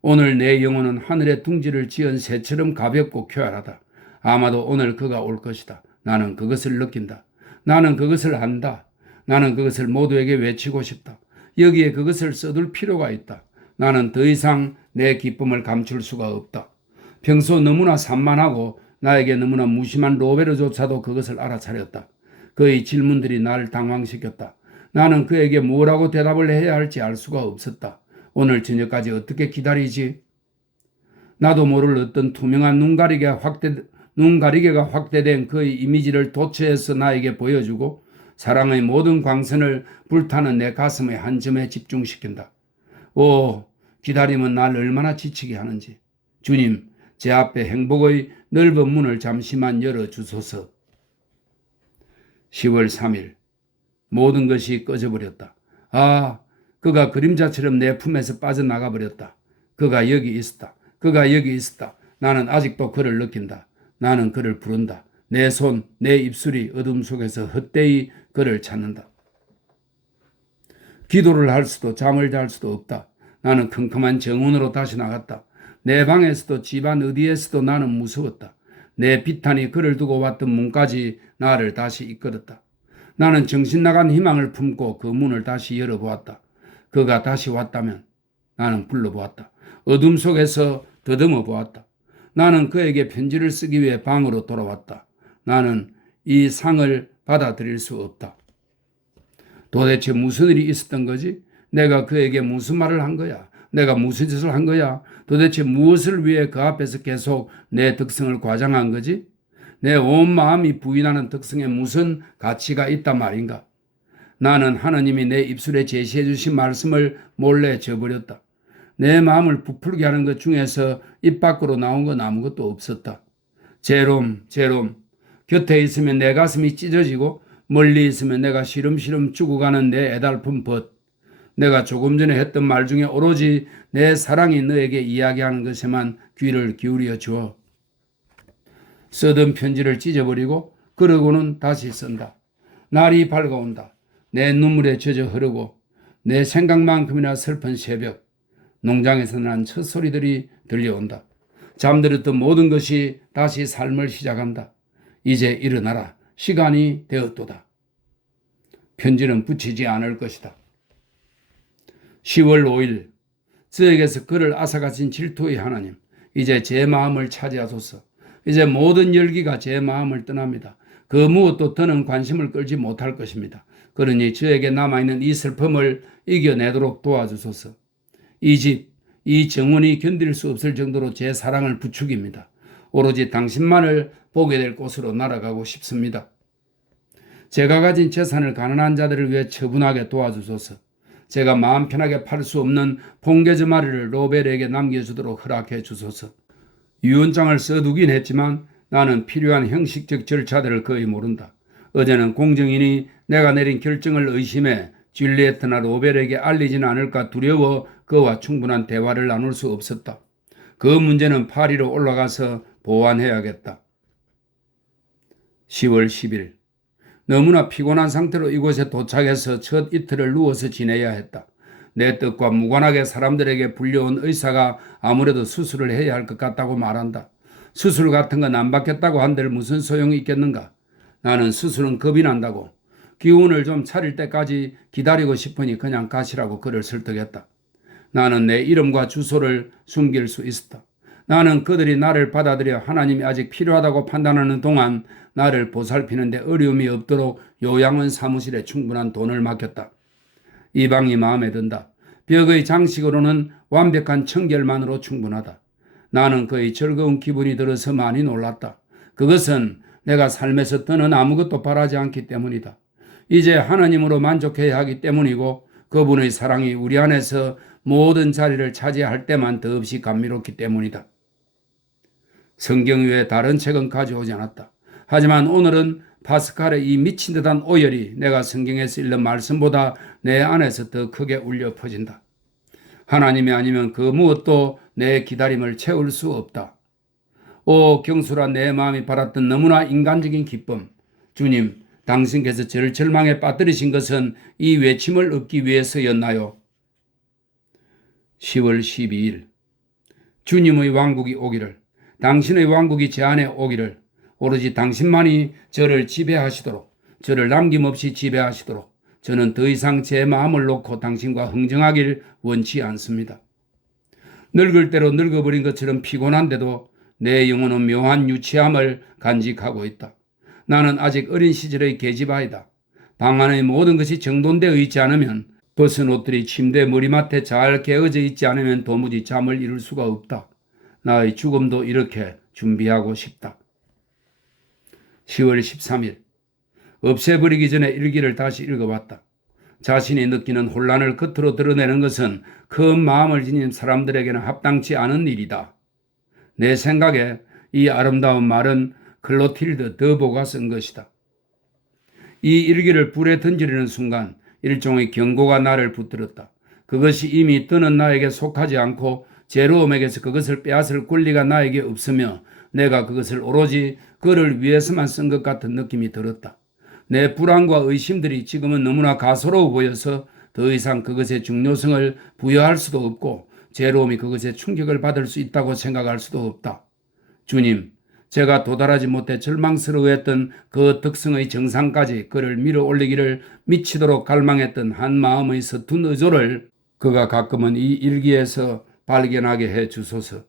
오늘 내 영혼은 하늘의 둥지를 지은 새처럼 가볍고 쾌활하다. 아마도 오늘 그가 올 것이다. 나는 그것을 느낀다. 나는 그것을 안다. 나는 그것을 모두에게 외치고 싶다. 여기에 그것을 써둘 필요가 있다. 나는 더 이상 내 기쁨을 감출 수가 없다. 평소 너무나 산만하고 나에게 너무나 무심한 로베르조차도 그것을 알아차렸다. 그의 질문들이 나를 당황시켰다. 나는 그에게 뭐라고 대답을 해야 할지 알 수가 없었다. 오늘 저녁까지 어떻게 기다리지? 나도 모를 어떤 투명한 눈가리개가 확대된 그의 이미지를 도처에서 나에게 보여주고 사랑의 모든 광선을 불타는 내 가슴의 한 점에 집중시킨다. 오, 기다림은 날 얼마나 지치게 하는지. 주님, 제 앞에 행복의 넓은 문을 잠시만 열어주소서. 10월 3일. 모든 것이 꺼져버렸다. 아, 그가 그림자처럼 내 품에서 빠져나가 버렸다. 그가 여기 있었다. 그가 여기 있었다. 나는 아직도 그를 느낀다. 나는 그를 부른다. 내 손, 내 입술이 어둠 속에서 헛되이 그를 찾는다. 기도를 할 수도 잠을 잘 수도 없다. 나는 컴컴한 정원으로 다시 나갔다. 내 방에서도 집안 어디에서도 나는 무서웠다. 내 비탄이 그를 두고 왔던 문까지 나를 다시 이끌었다. 나는 정신 나간 희망을 품고 그 문을 다시 열어보았다. 그가 다시 왔다면 나는 불러보았다. 어둠 속에서 더듬어 보았다. 나는 그에게 편지를 쓰기 위해 방으로 돌아왔다. 나는 이 상을 받아들일 수 없다. 도대체 무슨 일이 있었던 거지? 내가 그에게 무슨 말을 한 거야? 내가 무슨 짓을 한 거야? 도대체 무엇을 위해 그 앞에서 계속 내 덕성을 과장한 거지? 내 온 마음이 부인하는 덕성에 무슨 가치가 있단 말인가? 나는 하나님이 내 입술에 제시해 주신 말씀을 몰래 저버렸다. 내 마음을 부풀게 하는 것 중에서 입 밖으로 나온 건 아무것도 없었다. 제롬, 곁에 있으면 내 가슴이 찢어지고 멀리 있으면 내가 시름시름 죽어가는 내 애달픈 벗. 내가 조금 전에 했던 말 중에 오로지 내 사랑이 너에게 이야기하는 것에만 귀를 기울여 주어. 쓰던 편지를 찢어버리고 그러고는 다시 쓴다. 날이 밝아온다. 내 눈물에 젖어 흐르고 내 생각만큼이나 슬픈 새벽. 농장에서 난 첫 소리들이 들려온다. 잠들었던 모든 것이 다시 삶을 시작한다. 이제 일어나라. 시간이 되었도다. 편지는 붙이지 않을 것이다. 10월 5일. 저에게서 그를 앗아가신 질투의 하나님, 이제 제 마음을 차지하소서. 이제 모든 열기가 제 마음을 떠납니다. 그 무엇도 더는 관심을 끌지 못할 것입니다. 그러니 저에게 남아있는 이 슬픔을 이겨내도록 도와주소서. 이 집, 이 정원이 견딜 수 없을 정도로 제 사랑을 부추깁니다. 오로지 당신만을 보게 될 곳으로 날아가고 싶습니다. 제가 가진 재산을 가난한 자들을 위해 처분하게 도와주소서. 제가 마음 편하게 팔 수 없는 퐁게즈마리를 로벨에게 남겨주도록 허락해 주소서. 유언장을 써두긴 했지만 나는 필요한 형식적 절차들을 거의 모른다. 어제는 공정인이 내가 내린 결정을 의심해 줄리에트나 로벨에게 알리지는 않을까 두려워 그와 충분한 대화를 나눌 수 없었다. 그 문제는 파리로 올라가서 보완해야겠다. 10월 10일. 너무나 피곤한 상태로 이곳에 도착해서 첫 이틀을 누워서 지내야 했다. 내 뜻과 무관하게 사람들에게 불려온 의사가 아무래도 수술을 해야 할 것 같다고 말한다. 수술 같은 건 안 받겠다고 한들 무슨 소용이 있겠는가? 나는 수술은 겁이 난다고. 기운을 좀 차릴 때까지 기다리고 싶으니 그냥 가시라고 그를 설득했다. 나는 내 이름과 주소를 숨길 수 있었다. 나는 그들이 나를 받아들여 하나님이 아직 필요하다고 판단하는 동안 나를 보살피는데 어려움이 없도록 요양원 사무실에 충분한 돈을 맡겼다. 이 방이 마음에 든다. 벽의 장식으로는 완벽한 청결만으로 충분하다. 나는 그의 즐거운 기분이 들어서 많이 놀랐다. 그것은 내가 삶에서 더는 아무것도 바라지 않기 때문이다. 이제 하나님으로 만족해야 하기 때문이고 그분의 사랑이 우리 안에서 모든 자리를 차지할 때만 더없이 감미롭기 때문이다. 성경 외에 다른 책은 가져오지 않았다. 하지만 오늘은 파스칼의 이 미친 듯한 오열이 내가 성경에서 읽는 말씀보다 내 안에서 더 크게 울려 퍼진다. 하나님이 아니면 그 무엇도 내 기다림을 채울 수 없다. 오 경솔한 내 마음이 바랐던 너무나 인간적인 기쁨. 주님, 당신께서 저를 절망에 빠뜨리신 것은 이 외침을 얻기 위해서였나요? 10월 12일 주님의 왕국이 오기를, 당신의 왕국이 제 안에 오기를, 오로지 당신만이 저를 지배하시도록, 저를 남김없이 지배하시도록 저는 더 이상 제 마음을 놓고 당신과 흥정하길 원치 않습니다. 늙을 대로 늙어버린 것처럼 피곤한데도 내 영혼은 묘한 유치함을 간직하고 있다. 나는 아직 어린 시절의 계집아이다. 방 안의 모든 것이 정돈되어 있지 않으면, 벗은 옷들이 침대 머리맡에 잘 개어져 있지 않으면 도무지 잠을 이룰 수가 없다. 나의 죽음도 이렇게 준비하고 싶다. 10월 13일 없애버리기 전에 일기를 다시 읽어봤다. 자신이 느끼는 혼란을 겉으로 드러내는 것은 큰 마음을 지닌 사람들에게는 합당치 않은 일이다. 내 생각에 이 아름다운 말은 클로틸드 더보가 쓴 것이다. 이 일기를 불에 던지려는 순간 일종의 경고가 나를 붙들었다. 그것이 이미 뜨는 나에게 속하지 않고 제로움에게서 그것을 빼앗을 권리가 나에게 없으며 내가 그것을 오로지 그를 위해서만 쓴 것 같은 느낌이 들었다. 내 불안과 의심들이 지금은 너무나 가소로워 보여서 더 이상 그것의 중요성을 부여할 수도 없고 제로움이 그것에 충격을 받을 수 있다고 생각할 수도 없다. 주님, 제가 도달하지 못해 절망스러워했던 그 덕성의 정상까지 그를 밀어 올리기를 미치도록 갈망했던 한 마음의 서툰 의조를 그가 가끔은 이 일기에서 발견하게 해 주소서.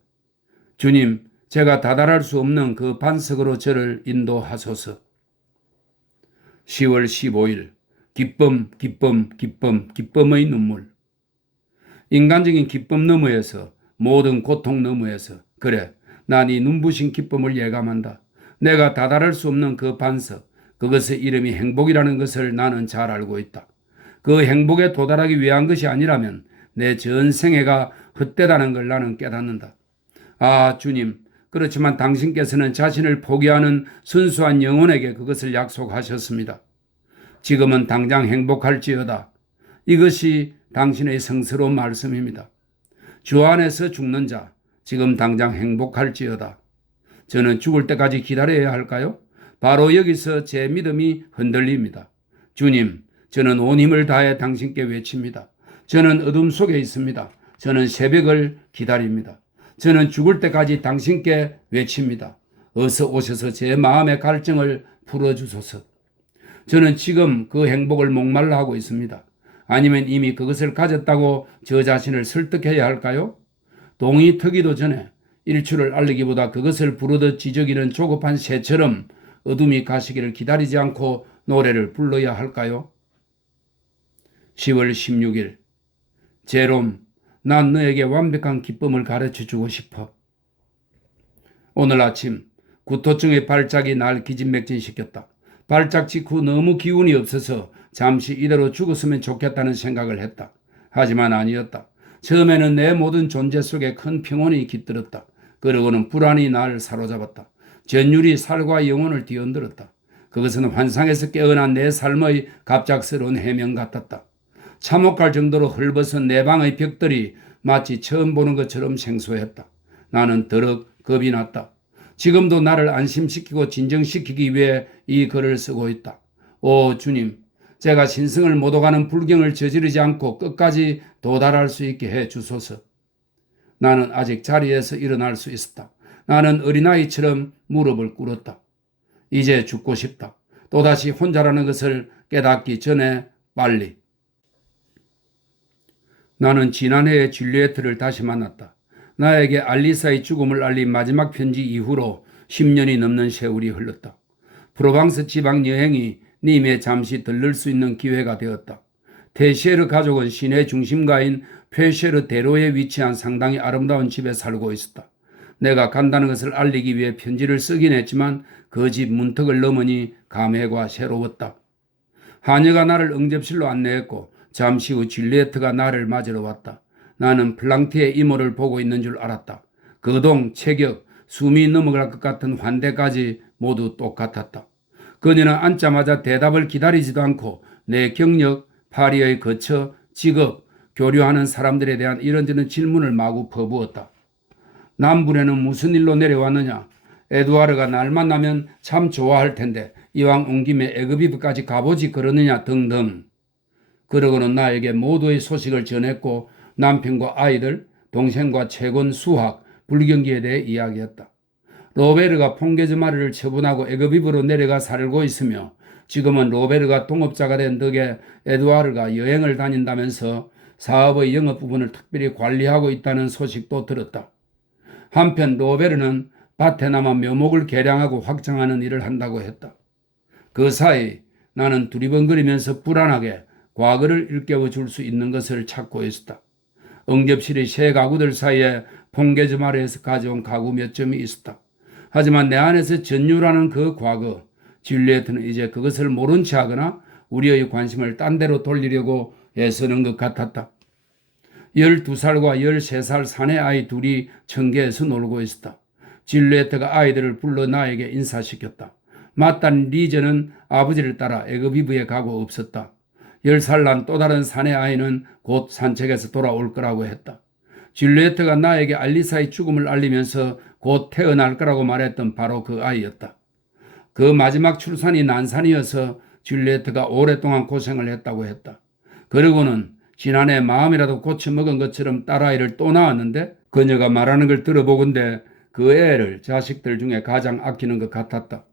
주님, 제가 다달할 수 없는 그 반석으로 저를 인도하소서. 10월 15일 기쁨, 기쁨, 기쁨, 기쁨의 눈물. 인간적인 기쁨 너머에서, 모든 고통 너머에서, 그래, 난 이 눈부신 기쁨을 예감한다. 내가 다달할 수 없는 그 반석, 그것의 이름이 행복이라는 것을 나는 잘 알고 있다. 그 행복에 도달하기 위한 것이 아니라면 내 전생애가 헛되다는 걸 나는 깨닫는다. 아, 주님, 그렇지만 당신께서는 자신을 포기하는 순수한 영혼에게 그것을 약속하셨습니다. 지금은 당장 행복할지어다. 이것이 당신의 성스러운 말씀입니다. 주 안에서 죽는 자, 지금 당장 행복할지어다. 저는 죽을 때까지 기다려야 할까요? 바로 여기서 제 믿음이 흔들립니다. 주님, 저는 온 힘을 다해 당신께 외칩니다. 저는 어둠 속에 있습니다. 저는 새벽을 기다립니다. 저는 죽을 때까지 당신께 외칩니다. 어서 오셔서 제 마음의 갈증을 풀어주소서. 저는 지금 그 행복을 목말라 하고 있습니다. 아니면 이미 그것을 가졌다고 저 자신을 설득해야 할까요? 동이 트기도 전에 일출을 알리기보다 그것을 부르듯 지저귀는 조급한 새처럼 어둠이 가시기를 기다리지 않고 노래를 불러야 할까요? 10월 16일 제롬, 난 너에게 완벽한 기쁨을 가르쳐주고 싶어. 오늘 아침 구토증의 발작이 날 기진맥진시켰다. 발작 직후 너무 기운이 없어서 잠시 이대로 죽었으면 좋겠다는 생각을 했다. 하지만 아니었다. 처음에는 내 모든 존재 속에 큰 평온이 깃들었다. 그러고는 불안이 날 사로잡았다. 전율이 살과 영혼을 뒤흔들었다. 그것은 환상에서 깨어난 내 삶의 갑작스러운 해명 같았다. 참혹할 정도로 헐벗은 내 방의 벽들이 마치 처음 보는 것처럼 생소했다. 나는 더럭 겁이 났다. 지금도 나를 안심시키고 진정시키기 위해 이 글을 쓰고 있다. 오 주님, 제가 신성을 못 오가는 불경을 저지르지 않고 끝까지 도달할 수 있게 해 주소서. 나는 아직 자리에서 일어날 수 있었다. 나는 어린아이처럼 무릎을 꿇었다. 이제 죽고 싶다. 또다시 혼자라는 것을 깨닫기 전에 빨리. 나는 지난해에 줄리에트를 다시 만났다. 나에게 알리사의 죽음을 알린 마지막 편지 이후로 10년이 넘는 세월이 흘렀다. 프로방스 지방 여행이 님에 잠시 들를 수 있는 기회가 되었다. 테시에르 가족은 시내 중심가인 페쉐르 대로에 위치한 상당히 아름다운 집에 살고 있었다. 내가 간다는 것을 알리기 위해 편지를 쓰긴 했지만 그 집 문턱을 넘으니 감회가 새로웠다. 하녀가 나를 응접실로 안내했고 잠시 후 줄리에트가 나를 맞으러 왔다. 나는 플랑티의 이모를 보고 있는 줄 알았다. 거동, 체격, 숨이 넘어갈 것 같은 환대까지 모두 똑같았다. 그녀는 앉자마자 대답을 기다리지도 않고 내 경력, 파리의 거처, 직업, 교류하는 사람들에 대한 이런저런 질문을 마구 퍼부었다. 남부에는 무슨 일로 내려왔느냐? 에두아르가 날 만나면 참 좋아할 텐데 이왕 온 김에 애굽이브까지 가보지 그러느냐 등등. 그러고는 나에게 모두의 소식을 전했고 남편과 아이들, 동생과 채권, 수학, 불경기에 대해 이야기했다. 로베르가 퐁게즈마르를 처분하고 애굽이브로 내려가 살고 있으며 지금은 로베르가 동업자가 된 덕에 에두아르가 여행을 다닌다면서 사업의 영업 부분을 특별히 관리하고 있다는 소식도 들었다. 한편 로베르는 밭에 남아 묘목을 개량하고 확장하는 일을 한다고 했다. 그 사이 나는 두리번거리면서 불안하게 과거를 일깨워 줄 수 있는 것을 찾고 있었다. 응접실의 새 가구들 사이에 퐁게즈마르에서 가져온 가구 몇 점이 있었다. 하지만 내 안에서 전율하는 그 과거, 줄리에트는 이제 그것을 모른 체 하거나 우리의 관심을 딴 데로 돌리려고 애쓰는 것 같았다. 12살과 13살 사내 아이 둘이 청계에서 놀고 있었다. 줄리에트가 아이들을 불러 나에게 인사시켰다. 맏딸 리제는 아버지를 따라 애굽이브에 가고 없었다. 10살 난 또 다른 사내 아이는 곧 산책에서 돌아올 거라고 했다. 줄리에트가 나에게 알리사의 죽음을 알리면서 곧 태어날 거라고 말했던 바로 그 아이였다. 그 마지막 출산이 난산이어서 줄리에트가 오랫동안 고생을 했다고 했다. 그러고는 지난해 마음이라도 고쳐먹은 것처럼 딸아이를 또 낳았는데 그녀가 말하는 걸 들어보건대 그 애를 자식들 중에 가장 아끼는 것 같았다.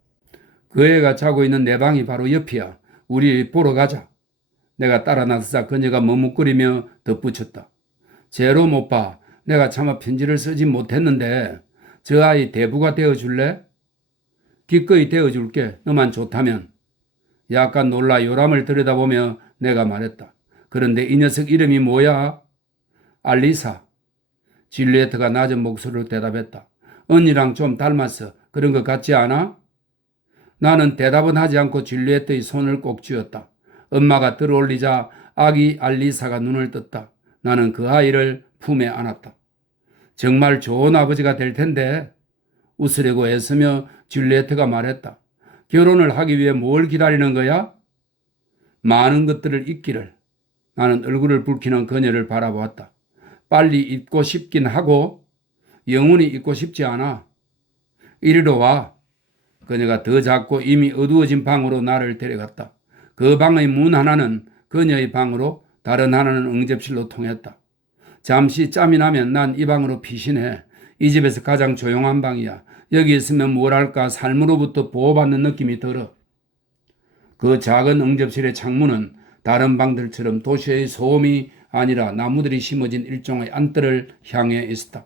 그 애가 자고 있는 내 방이 바로 옆이야. 우리 보러 가자. 내가 따라 나서자 그녀가 머뭇거리며 덧붙였다. 제롬 오빠, 내가 차마 편지를 쓰지 못했는데 저 아이 대부가 되어줄래? 기꺼이 되어줄게. 너만 좋다면. 약간 놀라 요람을 들여다보며 내가 말했다. 그런데 이 녀석 이름이 뭐야? 알리사. 줄리에트가 낮은 목소리로 대답했다. 언니랑 좀 닮았어. 그런 것 같지 않아? 나는 대답은 하지 않고 줄리에트의 손을 꼭 쥐었다. 엄마가 들어올리자 아기 알리사가 눈을 떴다. 나는 그 아이를 품에 안았다. 정말 좋은 아버지가 될 텐데. 웃으려고 애쓰며 줄리에트가 말했다. 결혼을 하기 위해 뭘 기다리는 거야? 많은 것들을 잊기를. 나는 얼굴을 붉히는 그녀를 바라보았다. 빨리 잊고 싶긴 하고 영원히 잊고 싶지 않아. 이리로 와. 그녀가 더 작고 이미 어두워진 방으로 나를 데려갔다. 그 방의 문 하나는 그녀의 방으로 다른 하나는 응접실로 통했다. 잠시 짬이 나면 난 이 방으로 피신해. 이 집에서 가장 조용한 방이야. 여기 있으면 뭐랄까 삶으로부터 보호받는 느낌이 들어. 그 작은 응접실의 창문은 다른 방들처럼 도시의 소음이 아니라 나무들이 심어진 일종의 안뜰을 향해 있었다.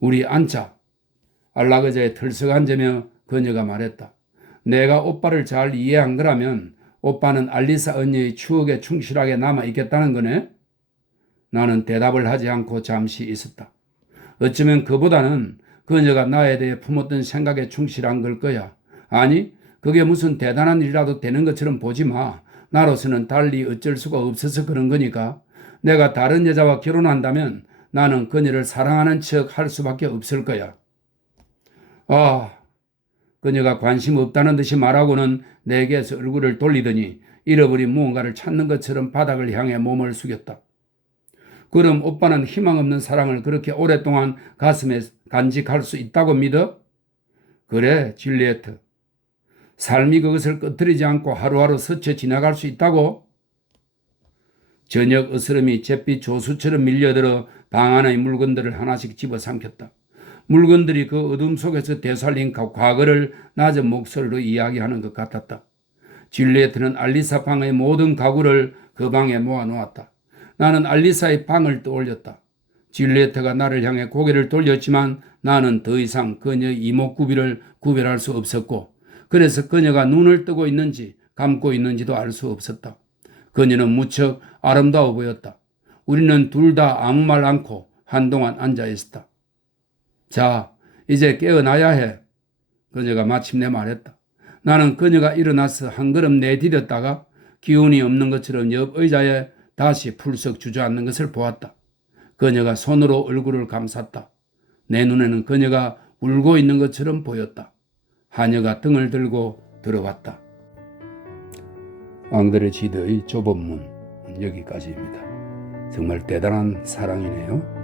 우리 앉자. 안락의자에 털썩 앉으며 그녀가 말했다. 내가 오빠를 잘 이해한 거라면 오빠는 알리사 언니의 추억에 충실하게 남아있겠다는 거네? 나는 대답을 하지 않고 잠시 있었다. 어쩌면 그보다는 그녀가 나에 대해 품었던 생각에 충실한 걸 거야. 아니, 그게 무슨 대단한 일이라도 되는 것처럼 보지 마. 나로서는 달리 어쩔 수가 없어서 그런 거니까. 내가 다른 여자와 결혼한다면 나는 그녀를 사랑하는 척 할 수밖에 없을 거야. 그녀가 관심 없다는 듯이 말하고는 내게서 얼굴을 돌리더니 잃어버린 무언가를 찾는 것처럼 바닥을 향해 몸을 숙였다. 그럼 오빠는 희망 없는 사랑을 그렇게 오랫동안 가슴에 간직할 수 있다고 믿어? 그래, 줄리에트. 삶이 그것을 꺼트리지 않고 하루하루 스쳐 지나갈 수 있다고? 저녁 으스름이 잿빛 조수처럼 밀려들어 방 안의 물건들을 하나씩 집어삼켰다. 물건들이 그 어둠 속에서 되살린 과거를 낮은 목소리로 이야기하는 것 같았다. 줄리에트는 알리사 방의 모든 가구를 그 방에 모아놓았다. 나는 알리사의 방을 떠올렸다. 줄리에트가 나를 향해 고개를 돌렸지만 나는 더 이상 그녀의 이목구비를 구별할 수 없었고 그래서 그녀가 눈을 뜨고 있는지 감고 있는지도 알 수 없었다. 그녀는 무척 아름다워 보였다. 우리는 둘 다 아무 말 않고 한동안 앉아 있었다. 자, 이제 깨어나야 해. 그녀가 마침내 말했다. 나는 그녀가 일어나서 한 걸음 내디뎠다가 기운이 없는 것처럼 옆 의자에 다시 풀썩 주저앉는 것을 보았다. 그녀가 손으로 얼굴을 감쌌다. 내 눈에는 그녀가 울고 있는 것처럼 보였다. 하녀가 등을 들고 들어왔다. 앙드레 지드의 좁은 문, 여기까지입니다. 정말 대단한 사랑이네요.